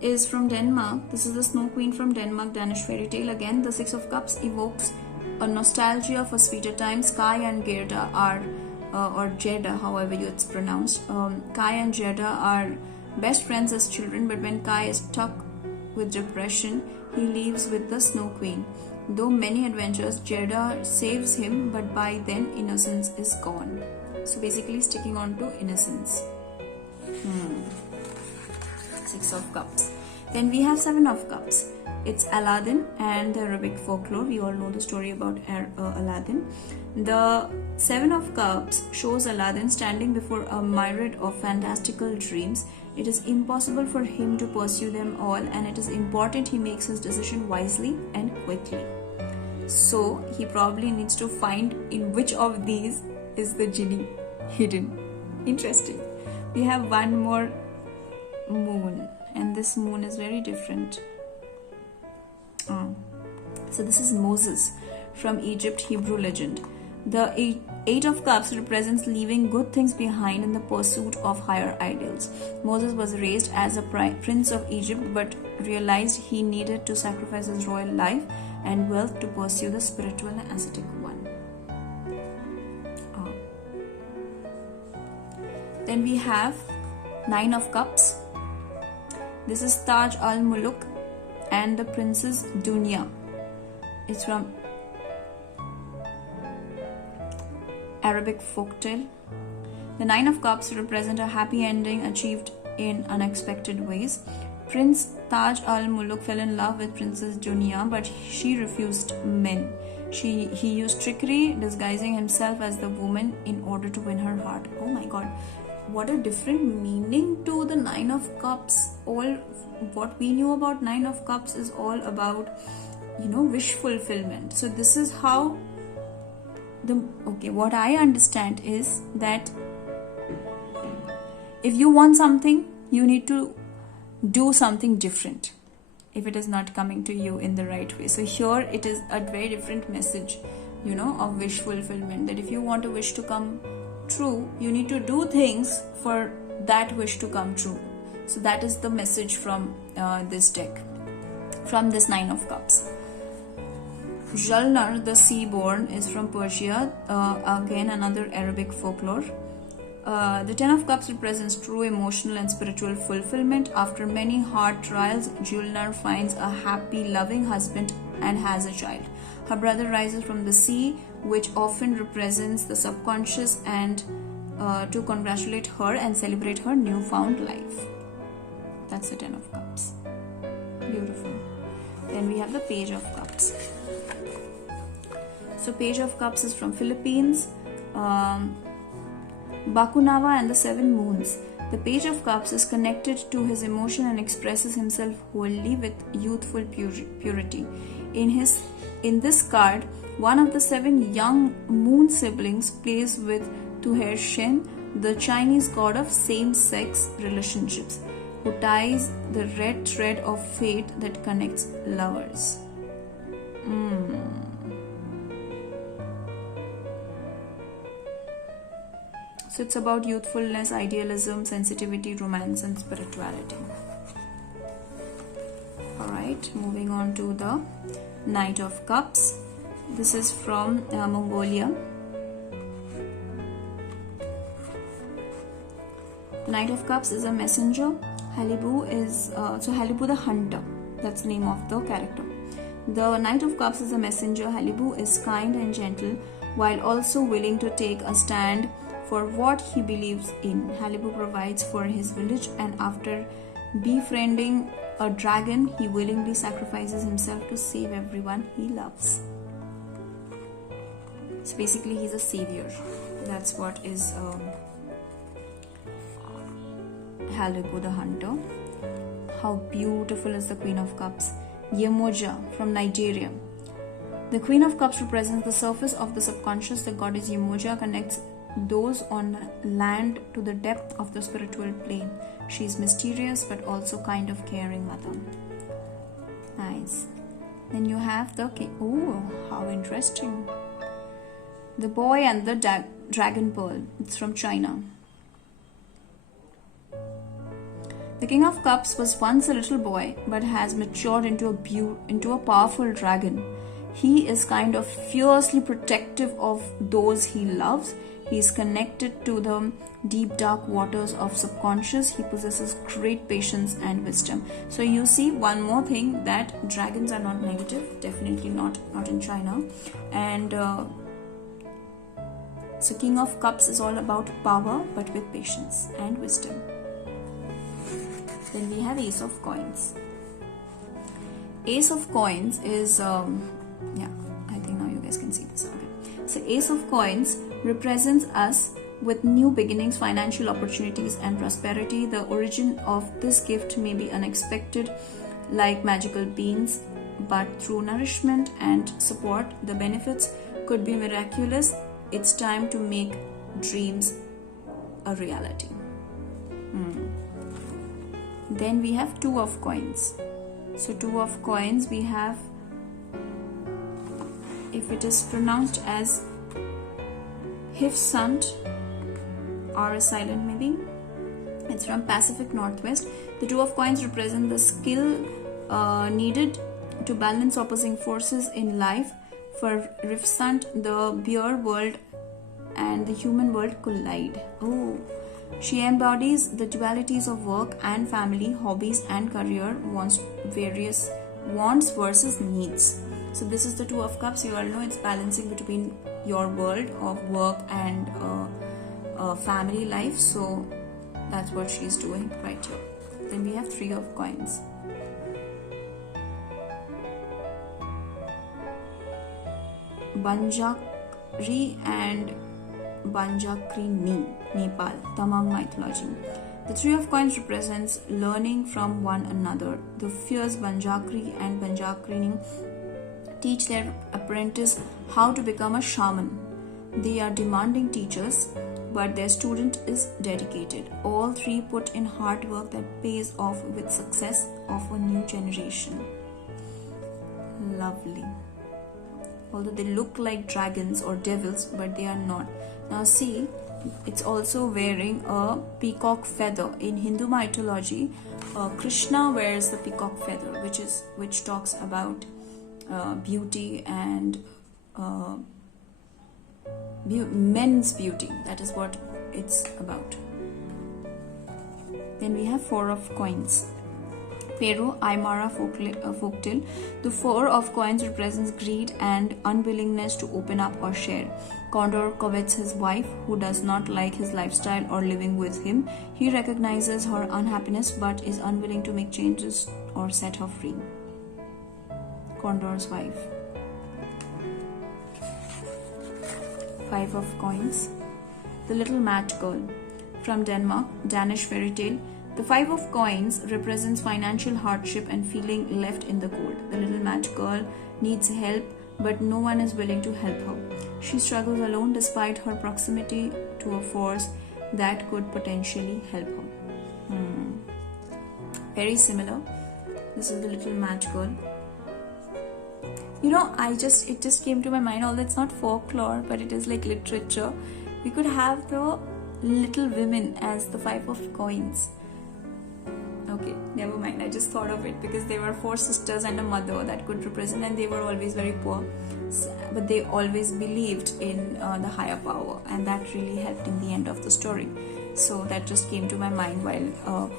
is from Denmark. This is the Snow Queen from Denmark, Danish fairy tale. Again, the Six of Cups evokes a nostalgia for sweeter times. Kai and Gerda are, or Jeda, however it's pronounced. Kai and Jeda are best friends as children, but when Kai is stuck with depression, he leaves with the Snow Queen. Though many adventures, Jeda saves him, but by then innocence is gone. So basically sticking on to innocence. Six of Cups. Then we have Seven of Cups. It's Aladdin and the Arabic folklore. We all know the story about Aladdin. The Seven of Cups shows Aladdin standing before a myriad of fantastical dreams. It is impossible for him to pursue them all, and it is important he makes his decision wisely and quickly. So he probably needs to find in which of these is the genie hidden. Interesting. We have one more moon, and this moon is very different. So this is Moses from Egypt Hebrew legend. The Eight of Cups represents leaving good things behind in the pursuit of higher ideals. Moses was raised as a prince of Egypt, but realized he needed to sacrifice his royal life and wealth to pursue the spiritual and ascetic one. Then we have Nine of Cups. This is Taj al-Muluk and the Princess Dunya. It's from Arabic folktale. The Nine of Cups represent a happy ending achieved in unexpected ways. Prince Taj al-Muluk fell in love with Princess Dunya, but she refused men. He used trickery, disguising himself as the woman in order to win her heart. Oh my god, what a different meaning to the Nine of Cups. All what we knew about Nine of Cups is all about, wish fulfillment. So this is how what I understand is that if you want something, you need to do something different if it is not coming to you in the right way. So here it is a very different message, of wish fulfillment, that if you want a wish to come true, you need to do things for that wish to come true. So that is the message from this deck, from this Nine of Cups. Jalnar, the Seaborn, is from Persia. Again, another Arabic folklore. The Ten of Cups represents true emotional and spiritual fulfillment. After many hard trials, Julnar finds a happy, loving husband and has a child. Her brother rises from the sea, which often represents the subconscious, and to congratulate her and celebrate her newfound life. That's the Ten of Cups. Beautiful. Then we have the Page of Cups. So Page of Cups is from Philippines. Bakunawa and the Seven Moons. The Page of Cups is connected to his emotion and expresses himself wholly with youthful purity. In this card, one of the 7 young moon siblings plays with Tuher Shen, the Chinese god of same-sex relationships, who ties the red thread of fate that connects lovers. So it's about youthfulness, idealism, sensitivity, romance, and spirituality. Alright, moving on to the Knight of Cups. This is from Mongolia. Knight of Cups is a messenger. Halibu is Halibu the Hunter. That's the name of the character. The Knight of Cups is a messenger. Halibu is kind and gentle, while also willing to take a stand for what he believes in. Halibu provides for his village, and after Befriending a dragon, he willingly sacrifices himself to save everyone he loves. So basically, he's a savior. That's what is Halibu the Hunter. How beautiful is the Queen of Cups? Yemoja from Nigeria. The Queen of Cups represents the surface of the subconscious. The goddess Yemoja connects those on land to the depth of the spiritual plane. She is mysterious but also kind of caring mother. Nice. Then you have the king. Oh, how interesting. The Boy and the Dragon Pearl. It's from China. The King of Cups was once a little boy but has matured into a powerful dragon. He is kind of fiercely protective of those he loves. He is connected to the deep dark waters of subconscious. He possesses great patience and wisdom. So you see one more thing, that dragons are not negative, definitely not in China. And so King of Cups is all about power but with patience and wisdom. Then we have Ace of Coins. Ace of Coins is I think now you guys can see this. Okay. So Ace of Coins represents us with new beginnings, financial opportunities and prosperity. The origin of this gift may be unexpected, like magical beans, but through nourishment and support, the benefits could be miraculous. It's time to make dreams a reality. Then we have Two of Coins. So Two of Coins, we have, if it is pronounced as Hifsant, R is silent maybe. It's from Pacific Northwest. The Two of Coins represent the skill needed to balance opposing forces in life. For Rifsant, the beer world and the human world collide. Oh, she embodies the dualities of work and family, hobbies and career, wants versus needs. So this is the Two of Cups. You all know it's balancing between your world of work and family life. So that's what she's doing right here. Then we have Three of Coins. Banjakri and Banjakrini, Nepal, Tamang mythology. The Three of Coins represents learning from one another. The fierce Banjakri and Banjakrini teach their apprentice how to become a shaman. They are demanding teachers, but their student is dedicated. All three put in hard work that pays off with success of a new generation. Lovely. Although they look like dragons or devils, but they are not. Now see, it's also wearing a peacock feather. In Hindu mythology, Krishna wears the peacock feather, which talks about beauty and men's beauty. That is what it's about. Then we have Four of Coins. Pero, Aymara folktale. The Four of Coins represents greed and unwillingness to open up or share. Condor covets his wife, who does not like his lifestyle or living with him. He recognizes her unhappiness but is unwilling to make changes or set her free. Condor's wife. Five of Coins. The Little Match Girl. From Denmark, Danish fairy tale. The Five of Coins represents financial hardship and feeling left in the cold. The little match girl needs help, but no one is willing to help her. She struggles alone despite her proximity to a force that could potentially help her. Very similar. This is the little match girl. You know, it just came to my mind, although it's not folklore, but it is like literature. We could have the Little Women as the Five of Coins. Okay, never mind. I just thought of it because there were four sisters and a mother that could represent, and they were always very poor, but they always believed in the higher power, and that really helped in the end of the story. So that just came to my mind while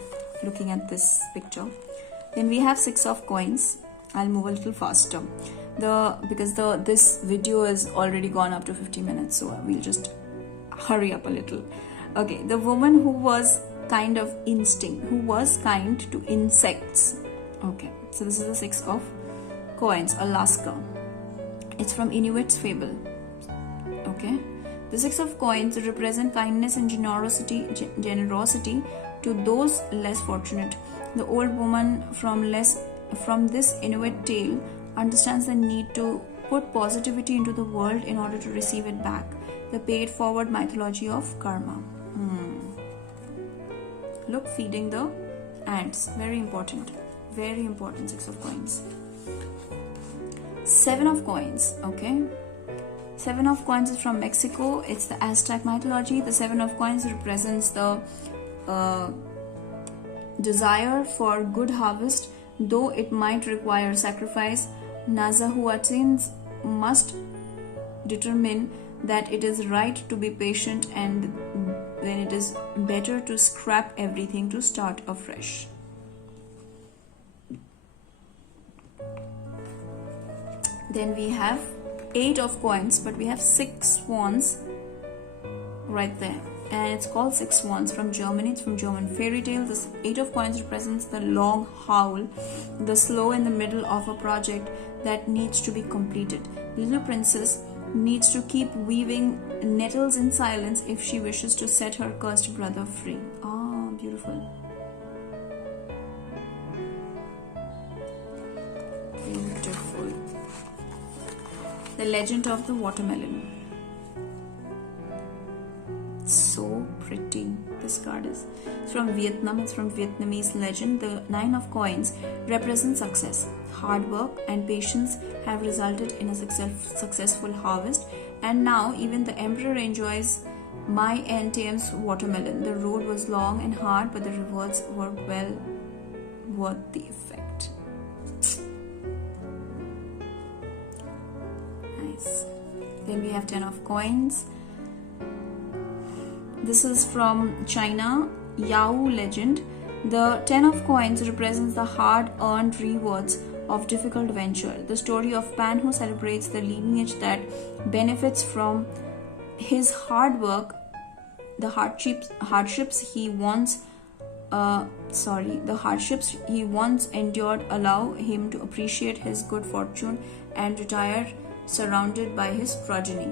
looking at this picture. Then we have Six of Coins. I'll move a little faster because this video is already gone up to 50 minutes, so we'll just hurry up a little. Okay, the woman who was kind of instinct, who was kind to insects. Okay, so this is the 6 of coins, Alaska. It's from Inuit's fable. Okay, the 6 of coins represent kindness and generosity to those less fortunate. The old woman from this Inuit tale understands the need to put positivity into the world in order to receive it back. The paid forward mythology of karma. Look, feeding the ants. Very important. Very important, 6 of coins. 7 of coins. Okay. 7 of coins is from Mexico. It's the Aztec mythology. The 7 of coins represents the desire for good harvest, though it might require sacrifice. Nazahuatins must determine that it is right to be patient, and then it is better to scrap everything to start afresh. Then we have 8 of coins, but we have 6 swans right there, and it's called 6 swans from Germany. It's from German fairy tale. This 8 of coins represents the long howl, the slow in the middle of a project that needs to be completed. Little princess needs to keep weaving nettles in silence if she wishes to set her cursed brother free. Ah, beautiful. Beautiful. The legend of the watermelon. So pretty. This card is from Vietnam. It's from Vietnamese legend. The 9 of coins represents success. Hard work and patience have resulted in a successful harvest, and now even the emperor enjoys my NTM's watermelon. The road was long and hard, but the rewards were well worth the effect. Nice. Then we have 10 of coins. This is from China, Yao legend. The 10 of coins represents the hard-earned rewards of difficult venture. The story of Pan, who celebrates the lineage that benefits from his hard work, the hardships he once endured allow him to appreciate his good fortune and retire surrounded by his progeny.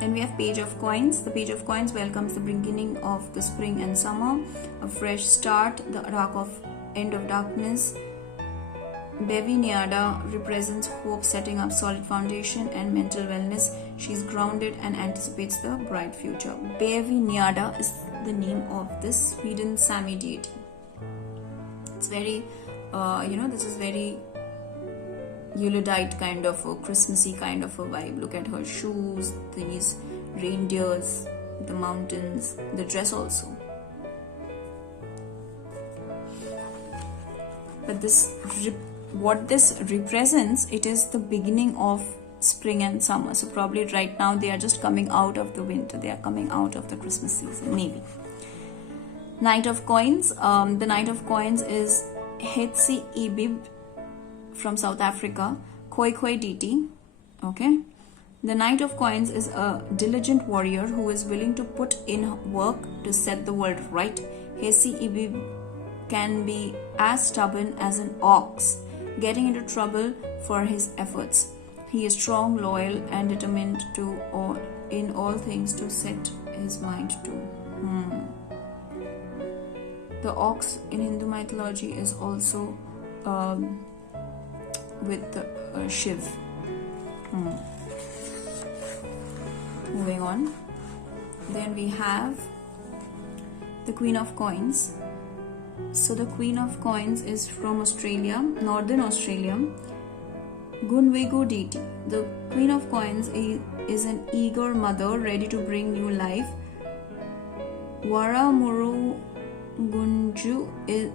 Then we have Page of Coins. The Page of Coins welcomes the beginning of the spring and summer, a fresh start, the arc of end of darkness. Bevi Nyada represents hope, setting up solid foundation and mental wellness. She's grounded and anticipates the bright future. Bevi Nyada is the name of this Sweden Sami deity. It's very, this is very Yuletide kind of a Christmassy kind of a vibe. Look at her shoes, these reindeers, the mountains, the dress also. But what this represents, it is the beginning of spring and summer. So probably right now they are just coming out of the winter. They are coming out of the Christmas season, maybe. Knight of Coins. The Knight of Coins is Hetsi Ibib from South Africa, Khoi Khoi deity. Okay. The Knight of Coins is a diligent warrior who is willing to put in work to set the world right. Hetsi Ibib can be as stubborn as an ox, getting into trouble for his efforts. He is strong, loyal, and determined in all things to set his mind to. The ox in Hindu mythology is also with the Shiv. Moving on. Then we have the Queen of Coins. So the Queen of Coins is from Australia, Northern Australia, Gunwigo deity. The Queen of Coins is an eager mother ready to bring new life. Waramuru Gunju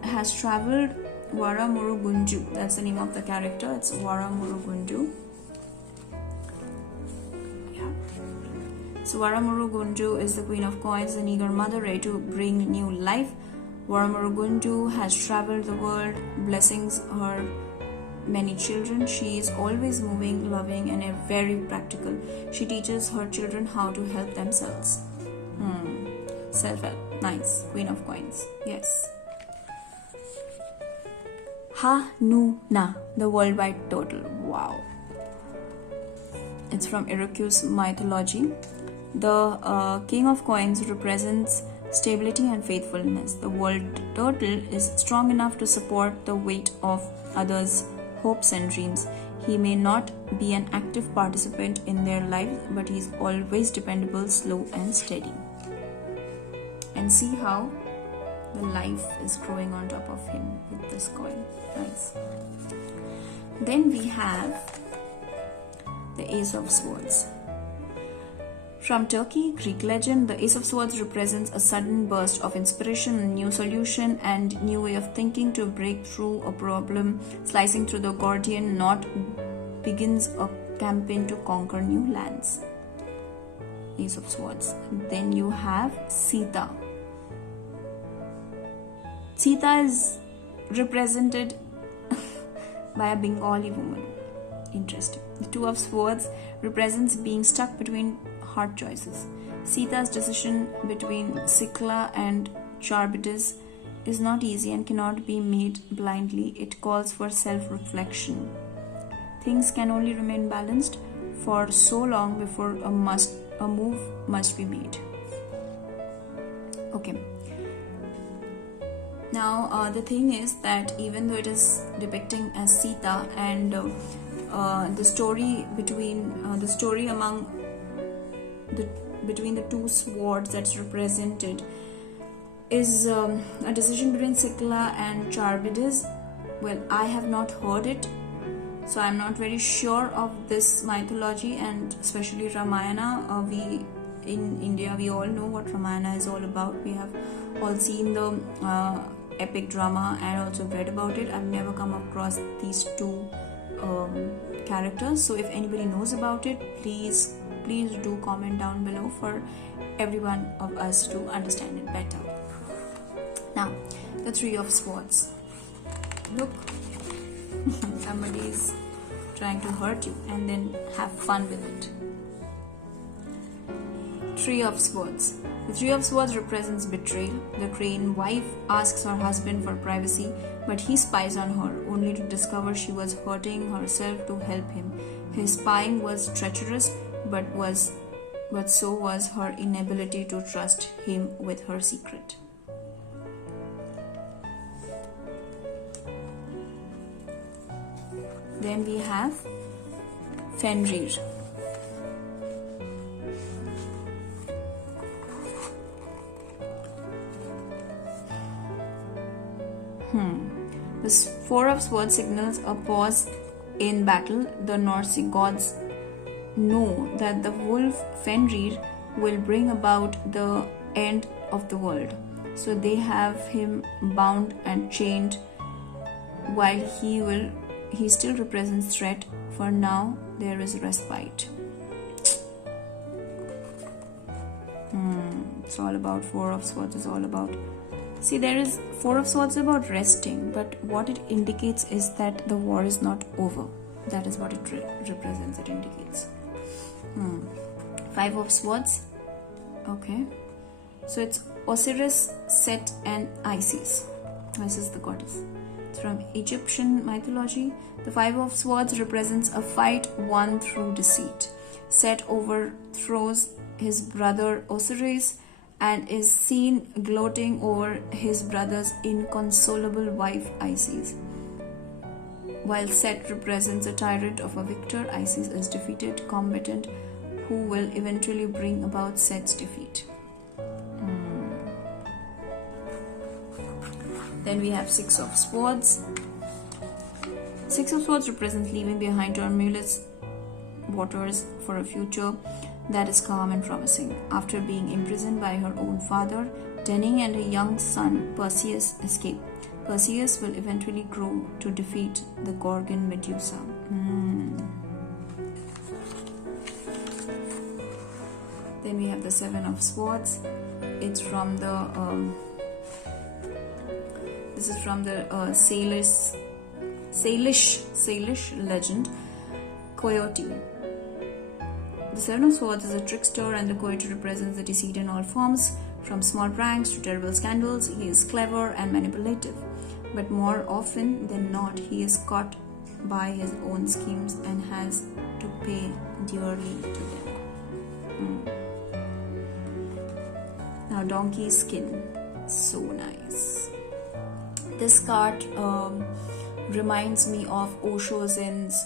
has traveled. Waramuru Gunju, that's the name of the character. It's Waramuru Gunju. Yeah. So Waramuru Gunju is the Queen of Coins, an eager mother ready to bring new life. Waramuru Gunju has traveled the world. Blessings her many children. She is always moving, loving, and very practical. She teaches her children how to help themselves. Self-help. Nice. Queen of Coins. Yes. Ha-nu-na, the worldwide turtle. Wow. It's from Iroquois mythology. The King of Coins represents stability and faithfulness. The world turtle is strong enough to support the weight of others' hopes and dreams. He may not be an active participant in their lives, but he is always dependable, slow, and steady. And see how the life is growing on top of him with this coin. Nice. Then we have the Ace of Swords. From Turkey, Greek legend, the Ace of Swords represents a sudden burst of inspiration, a new solution, and new way of thinking to break through a problem. Slicing through the Gordian knot begins a campaign to conquer new lands. Ace of Swords. Then you have Sita. Sita is represented by a Bengali woman. Interesting. The Two of Swords represents being stuck between hard choices. Sita's decision between Sikla and Charybdis is not easy and cannot be made blindly. It calls for self-reflection. Things can only remain balanced for so long before a move must be made. Okay. Now the thing is that even though it is depicting as Sita and the story between the two swords that's represented is a decision between Sikla and Charybdis. Well, I have not heard it, so I'm not very sure of this mythology, and especially Ramayana. We in India, we all know what Ramayana is all about. We have all seen the epic drama and also read about it. I've never come across these two characters, so if anybody knows about it, please do comment down below for every one of us to understand it better. Now, the Three of Swords. Look, somebody is trying to hurt you and then have fun with it. Three of Swords. The Three of Swords represents betrayal. The Crane wife asks her husband for privacy, but he spies on her, only to discover she was hurting herself to help him. His spying was treacherous, but so was her inability to trust him with her secret. Then we have Fenrir. The Four of Swords signals a pause in battle. The Norse gods know that the wolf Fenrir will bring about the end of the world, so they have him bound and chained. While he still represents threat, for now there is respite. It's all about Four of Swords is all about. See, there is Four of Swords about resting, but what it indicates is that the war is not over. That is what it represents, it indicates. Five of Swords. Okay. So it's Osiris, Set, and Isis. Isis the goddess. It's from Egyptian mythology. The Five of Swords represents a fight won through deceit. Set overthrows his brother Osiris and is seen gloating over his brother's inconsolable wife Isis. While Set represents a tyrant of a victor, Isis is defeated combatant who will eventually bring about Set's defeat. Then we have Six of Swords. Six of Swords represents leaving behind tumultuous waters for a future that is calm and promising. After being imprisoned by her own father, Denning and her young son Perseus escape. Perseus will eventually grow to defeat the Gorgon Medusa. Then we have the Seven of Swords. It's from the this is from the Salish legend, Coyote. The Seven of Swords is a trickster, and the Coyote represents the deceit in all forms, from small pranks to terrible scandals. He is clever and manipulative, but more often than not, he is caught by his own schemes and has to pay dearly to them. Now, donkey skin, so nice. This card reminds me of Osho Zen's.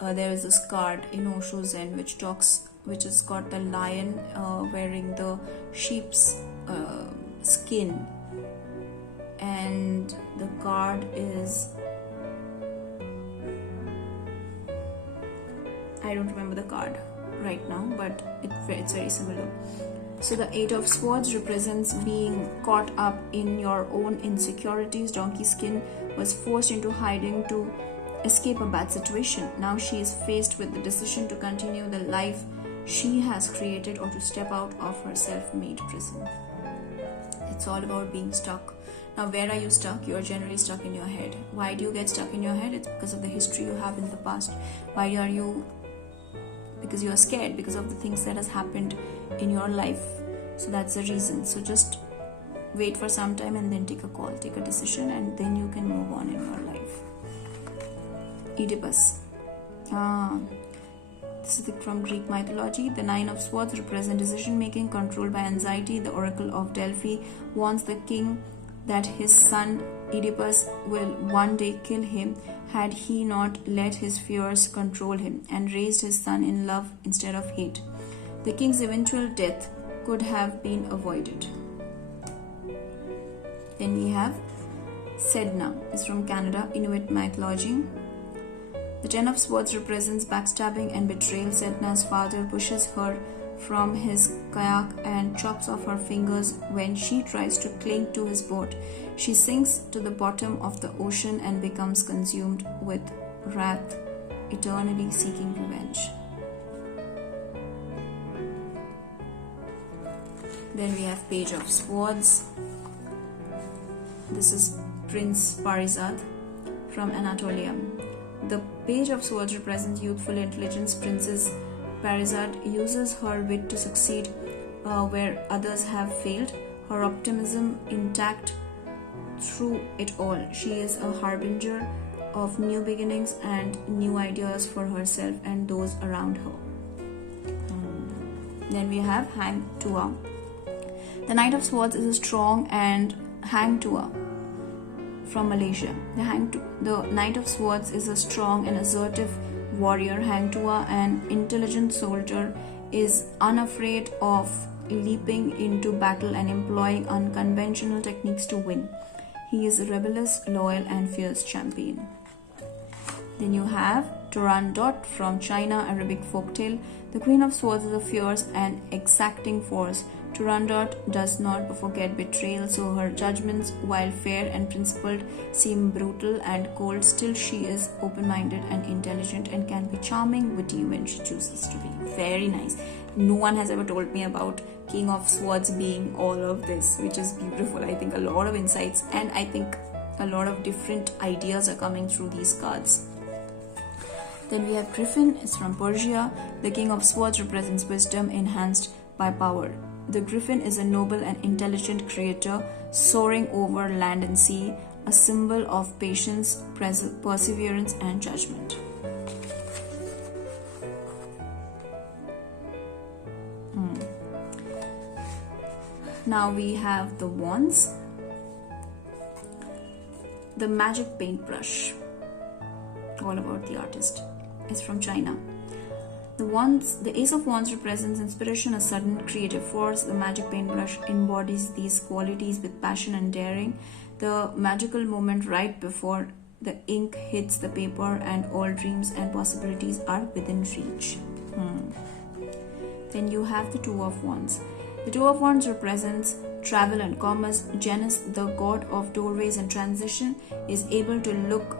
There is this card in Osho Zen which has got the lion wearing the sheep's skin, and the card is, I don't remember the card right now, but it's very similar. So the Eight of Swords represents being caught up in your own insecurities. Donkey Skin was forced into hiding to escape a bad situation. Now she is faced with the decision to continue the life she has created or to step out of her self-made prison. It's all about being stuck. Now, where are you stuck? You are generally stuck in your head. Why do you get stuck in your head? It's because of the history you have in the past. Why are you? Because you are scared, because of the things that has happened in your life. So that's the reason. So just wait for some time and then take a call, take a decision, and then you can move on in your life. Oedipus. This is from Greek mythology. The Nine of Swords represent decision making controlled by anxiety. The Oracle of Delphi warns the king that his son Oedipus will one day kill him had he not let his fears control him and raised his son in love instead of hate. The king's eventual death could have been avoided. Then we have Sedna. It's from Canada, Inuit mythology. The Ten of Swords represents backstabbing and betrayal. Sedna's father pushes her from his kayak and chops off her fingers when she tries to cling to his boat. She sinks to the bottom of the ocean and becomes consumed with wrath, eternally seeking revenge. Then we have Page of Swords. This is Prince Parizad from Anatolia. The Page of Swords represents youthful intelligence. Princess Parizad uses her wit to succeed where others have failed. Her optimism intact through it all. She is a harbinger of new beginnings and new ideas for herself and those around her. Then we have Hang Tuah. The Knight of Swords is a strong and Hang Tuah from Malaysia. The Knight of Swords is a strong and assertive warrior. Hang Tuah, an intelligent soldier, is unafraid of leaping into battle and employing unconventional techniques to win. He is a rebellious, loyal, and fierce champion. Then you have Turandot from China, Arabic folktale. The Queen of Swords is a fierce and exacting force. Turandot does not forget betrayal, so her judgments, while fair and principled, seem brutal and cold. Still, she is open-minded and intelligent and can be charming, witty when she chooses to be. Very nice. No one has ever told me about King of Swords being all of this, which is beautiful. I think a lot of insights and I think a lot of different ideas are coming through these cards. Then we have Griffin. It's from Persia. The King of Swords represents wisdom enhanced by power. The Griffin is a noble and intelligent creature soaring over land and sea, a symbol of patience, perseverance, and judgment. Now we have the wands. The magic paintbrush, all about the artist, is from China. The Ace of Wands represents inspiration, a sudden creative force. The magic paintbrush embodies these qualities with passion and daring. The magical moment right before the ink hits the paper and all dreams and possibilities are within reach. Then you have the Two of Wands. The Two of Wands represents travel and commerce. Janus, the god of doorways and transition, is able to look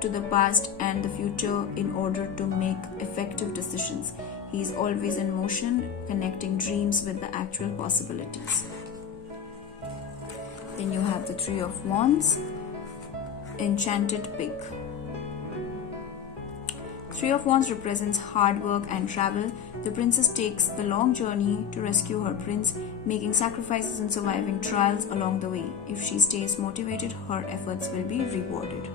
to the past and the future in order to make effective decisions. He is always in motion, connecting dreams with the actual possibilities. Then you have the Three of Wands, Enchanted Pig. Three of Wands represents hard work and travel. The princess takes the long journey to rescue her prince, making sacrifices and surviving trials along the way. If she stays motivated, her efforts will be rewarded.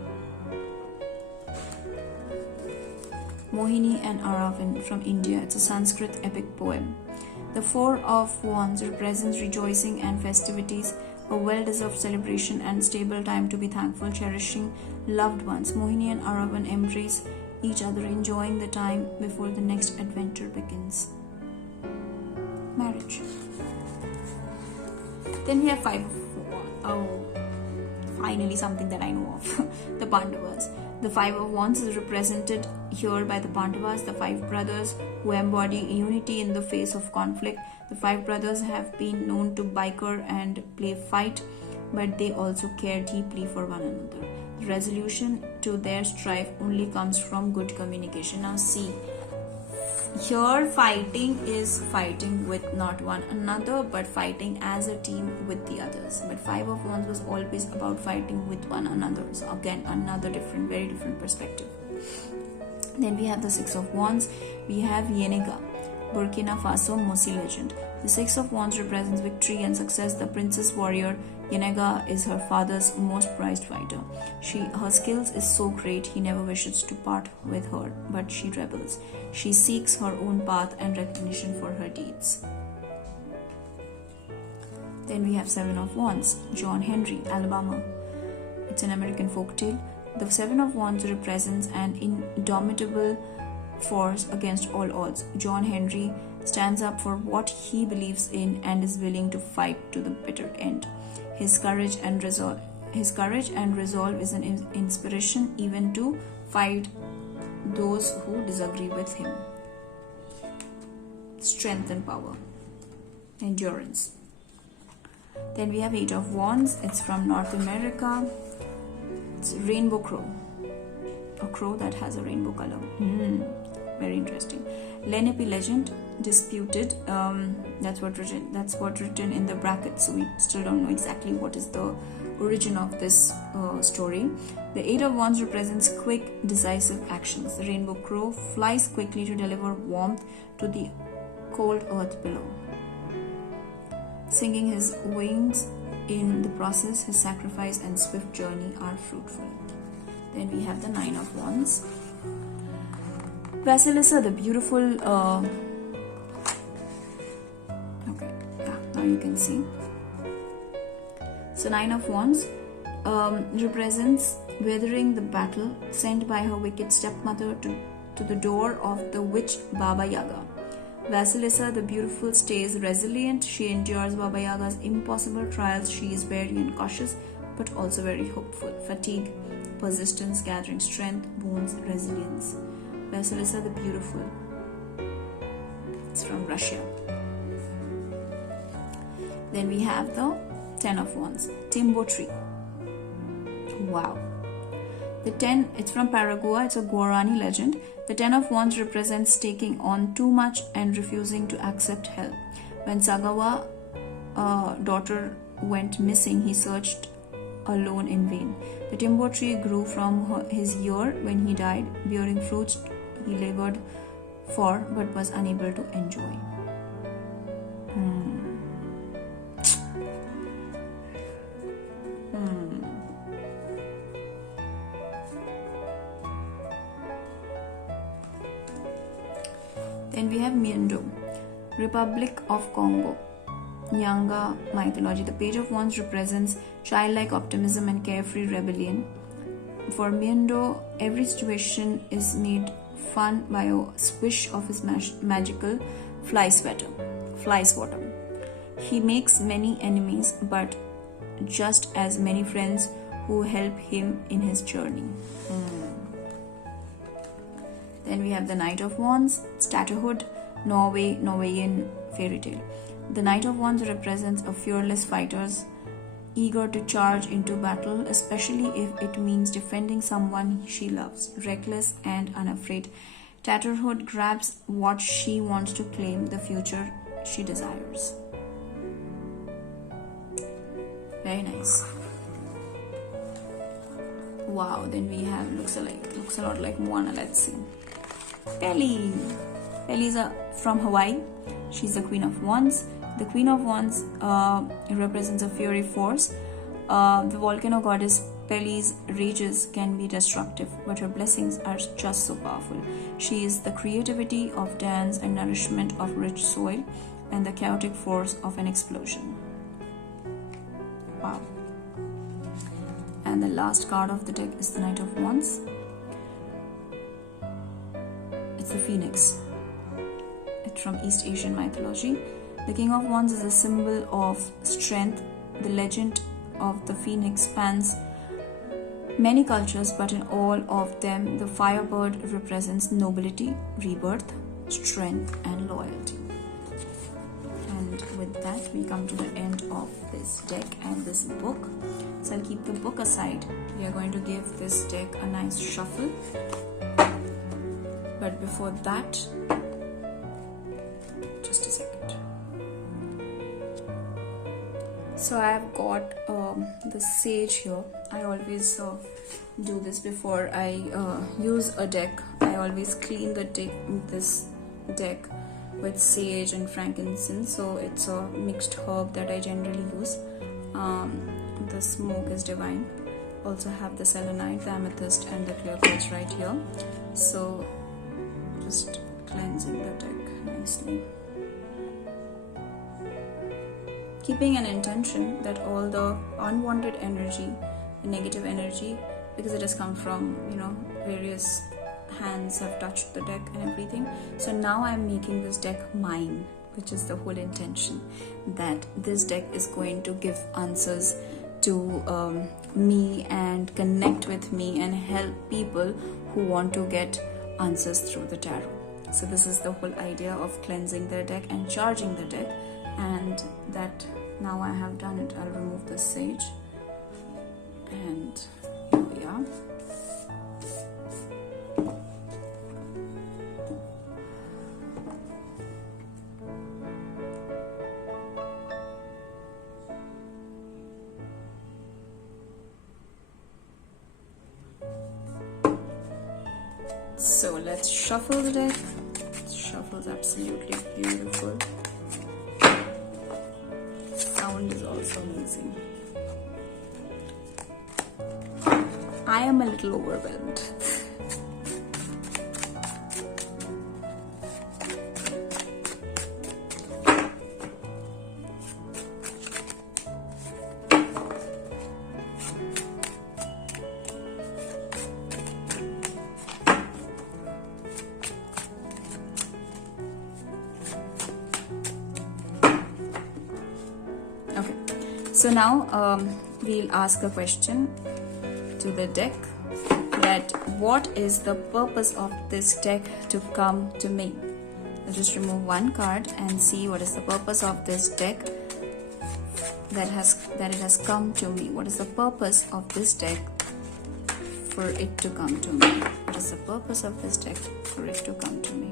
Mohini and Aravan from India. It's a Sanskrit epic poem. The Four of Wands represents rejoicing and festivities, a well-deserved celebration and stable time to be thankful, cherishing loved ones. Mohini and Aravan embrace each other, enjoying the time before the next adventure begins. Marriage. Then we have Five of Wands. Oh, finally something that I know of. The Pandavas. The Five of Wands is represented here by the Pandavas, the five brothers who embody unity in the face of conflict. The five brothers have been known to bicker and play fight, but they also care deeply for one another. The resolution to their strife only comes from good communication. Now see, here fighting is fighting with not one another, but fighting as a team with the others. But Five of Wands was always about fighting with one another. So again, another different, very different perspective. Then we have the Six of Wands. We have Yenega, Burkina Faso Mosi legend. The Six of Wands represents victory and success. The princess warrior Yenega is her father's most prized fighter. Her skills is so great, he never wishes to part with her, but she rebels. She seeks her own path and recognition for her deeds. Then we have Seven of Wands, John Henry, Alabama. It's an American folktale. The Seven of Wands represents an indomitable force against all odds. John Henry stands up for what he believes in and is willing to fight to the bitter end. His courage and resolve is an inspiration even to fight those who disagree with him. Strength and power. Endurance. Then we have Eight of Wands. It's from North America. It's rainbow crow. A crow that has a rainbow color. Very interesting. Lenape legend, disputed. That's what written in the brackets. So we still don't know exactly what is the origin of this story. The Eight of Wands represents quick, decisive actions. The rainbow crow flies quickly to deliver warmth to the cold earth below. Singing his wings in the process, his sacrifice and swift journey are fruitful. Then we have the Nine of Wands. Vasilisa, the beautiful. Now you can see. So Nine of Wands represents weathering the battle sent by her wicked stepmother to the door of the witch Baba Yaga. Vasilisa, the beautiful, stays resilient. She endures Baba Yaga's impossible trials. She is wary and cautious, but also very hopeful. Fatigue, persistence, gathering strength, boons, resilience. Vasilisa the Beautiful. It's from Russia. Then we have the Ten of Wands, Timbo tree. Wow. The 10, it's from Paraguay, it's a Guarani legend. The 10 of Wands represents taking on too much and refusing to accept help. When Sagawa daughter went missing, he searched alone in vain. The timbo tree grew from his ear when he died, bearing fruits he labored for but was unable to enjoy. Then we have Miendo, Republic of Congo, Nyanga mythology. The Page of Wands represents childlike optimism and carefree rebellion. For Miendo, every situation is made fun by a swish of his magical fly swatter. He makes many enemies, but just as many friends who help him in his journey. Then we have the Knight of Wands, Statuhood, Norwegian fairy tale. The Knight of Wands represents a fearless fighter, eager to charge into battle, especially if it means defending someone she loves, reckless and unafraid. Tatterhood grabs what she wants to claim, the future she desires. Very nice. Wow, then we have looks a lot like Moana. Let's see. Pele. Pele is from Hawaii. She's the Queen of Wands. The Queen of Wands represents a fiery force. The volcano goddess Pele's rages can be destructive, but her blessings are just so powerful. She is the creativity of dance and nourishment of rich soil, and the chaotic force of an explosion. Wow. And the last card of the deck is the Knight of Wands. It's the Phoenix. It's from East Asian mythology. The King of Wands is a symbol of strength. The legend of the Phoenix spans many cultures, but in all of them, the firebird represents nobility, rebirth, strength, and loyalty. And with that, we come to the end of this deck and this book. So I'll keep the book aside. We are going to give this deck a nice shuffle. But before that, just a second. So I've got the sage here. I always do this before I use a deck. I always clean this deck with sage and frankincense. So it's a mixed herb that I generally use. The smoke is divine. Also have the selenite, the amethyst, and the clear quartz right here. So just cleansing the deck nicely. Keeping an intention that all the unwanted energy, the negative energy, because it has come from, various hands have touched the deck and everything. So now I'm making this deck mine, which is the whole intention, that this deck is going to give answers to me and connect with me and help people who want to get answers through the tarot. So this is the whole idea of cleansing the deck and charging the deck. And that now I have done it, I'll remove the sage, and here we are. So let's shuffle the deck. It shuffles absolutely beautiful. Sound is also amazing. I am a little overwhelmed. Okay, so now we'll ask a question to the deck, that what is the purpose of this deck to come to me? I'll just remove one card and see what is the purpose of this deck that it has come to me. What is the purpose of this deck for it to come to me? What is the purpose of this deck for it to come to me?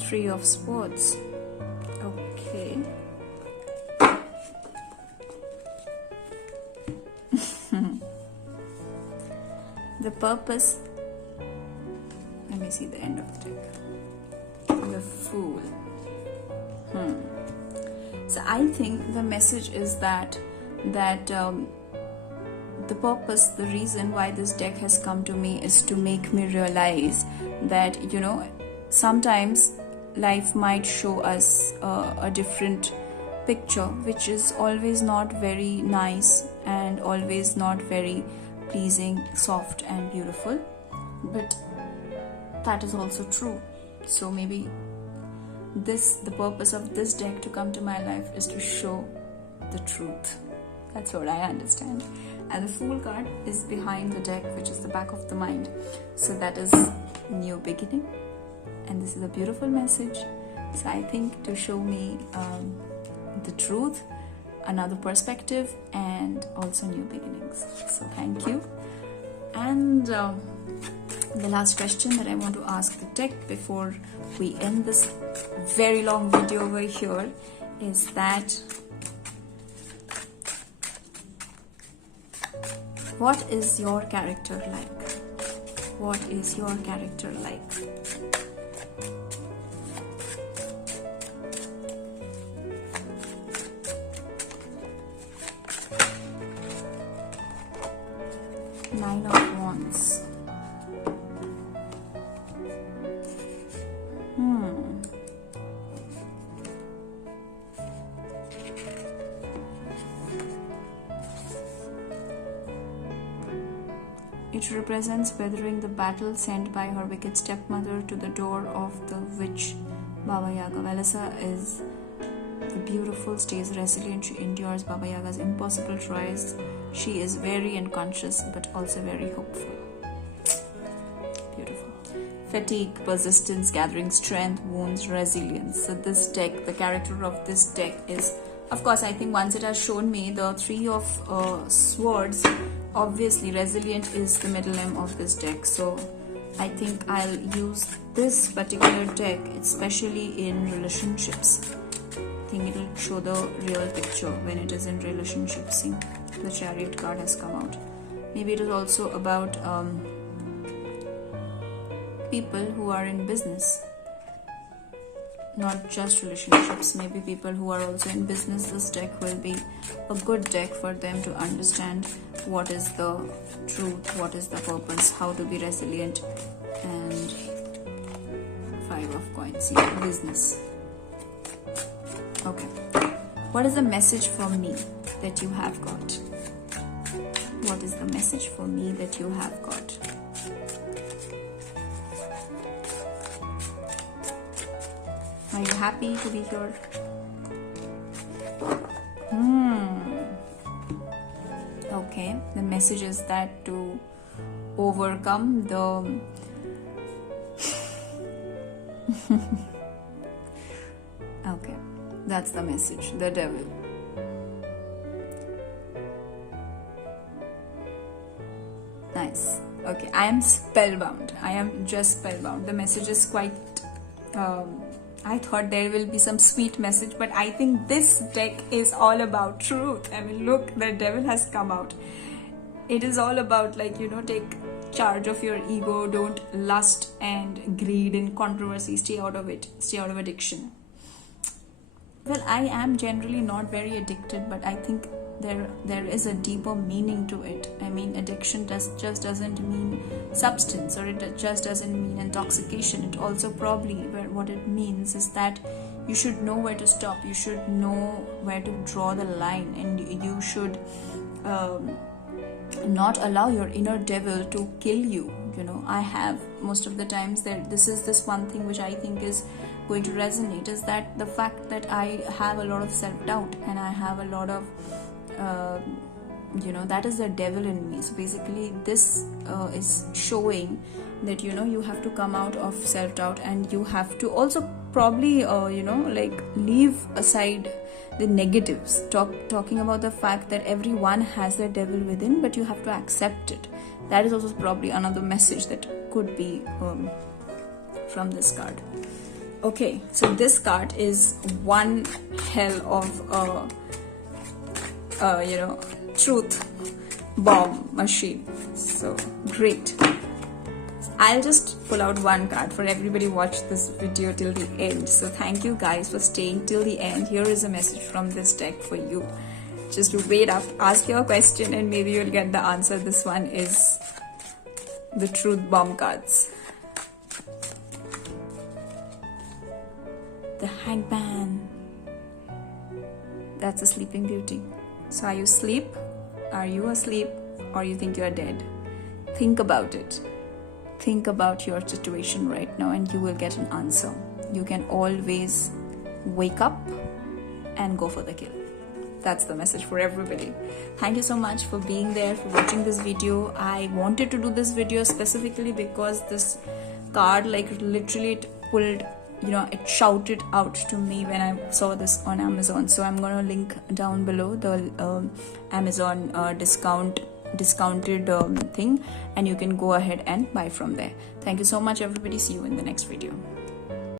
Three of Swords. Okay. The purpose. Let me see the end of the deck. The Fool. So I think the message is that the purpose, the reason why this deck has come to me is to make me realize that, sometimes life might show us a different picture, which is always not very nice and always not very pleasing, soft and beautiful, but that is also true. So maybe the purpose of this deck to come to my life is to show the truth. That's what I understand. And the Fool card is behind the deck, which is the back of the mind. So that is new beginning. And this is a beautiful message. So I think to show me the truth, another perspective, and also new beginnings. So thank you. And The last question that I want to ask the deck before we end this very long video over here is that what is your character like? What is your character like? Nine of Wands. It represents weathering the battle sent by her wicked stepmother to the door of the witch Baba Yaga. Valasa is the beautiful, stays resilient, she endures Baba Yaga's impossible trials. She is very unconscious but also very hopeful. Beautiful. Fatigue, persistence, gathering strength, wounds, resilience. So this deck, the character of this deck is, of course, I think once it has shown me the Three of Swords, obviously resilient is the middle name of this deck. So I think I'll use this particular deck especially in relationships. I think it'll show the real picture when it is in relationships. See, the Chariot card has come out. Maybe it is also about people who are in business, not just relationships. Maybe people who are also in business, this deck will be a good deck for them to understand what is the truth, what is the purpose, how to be resilient. And Five of Coins, yeah, business. Okay, what is the message for me that you have got? What is the message for me that you have got? Are you happy to be here? Okay, the message is that to overcome the okay, that's the message, the devil. Nice. Okay, I am spellbound. I am just spellbound. The message is quite I thought there will be some sweet message, but I think this deck is all about truth. I mean, look, the devil has come out. It is all about, like, you know, take charge of your ego, don't lust and greed and controversy, stay out of it, stay out of addiction. Well, I am generally not very addicted, but I think there is a deeper meaning to it. I mean, addiction just doesn't mean substance, or it just doesn't mean intoxication. It also probably, what it means is that you should know where to stop, you should know where to draw the line, and you should not allow your inner devil to kill you. You know, I have most of the times this one thing which I think is going to resonate, is that the fact that I have a lot of self-doubt and I have a lot of you know, that is the devil in me. So basically this is showing that, you know, you have to come out of self-doubt, and you have to also probably you know, like, leave aside the negatives, talking about the fact that everyone has their devil within, but you have to accept it. That is also probably another message that could be from this card. Okay, so this card is one hell of you know, truth bomb machine. So great. I'll just pull out one card for everybody watch this video till the end. So thank you guys for staying till the end. Here is a message from this deck for you. Just wait up, ask your question, and maybe you'll get the answer. This one is the truth bomb cards. The Hangman. That's a sleeping beauty. So are you asleep? Are you asleep? Or you think you're dead? Think about it. Think about your situation right now, and you will get an answer. You can always wake up and go for the kill. That's the message for everybody. Thank you so much for being there, for watching this video. I wanted to do this video specifically because this card, like, literally it pulled, you know, it shouted out to me when I saw this on Amazon. So I'm gonna link down below the Amazon discount discounted thing, and you can go ahead and buy from there. Thank you so much everybody. See you in the next video.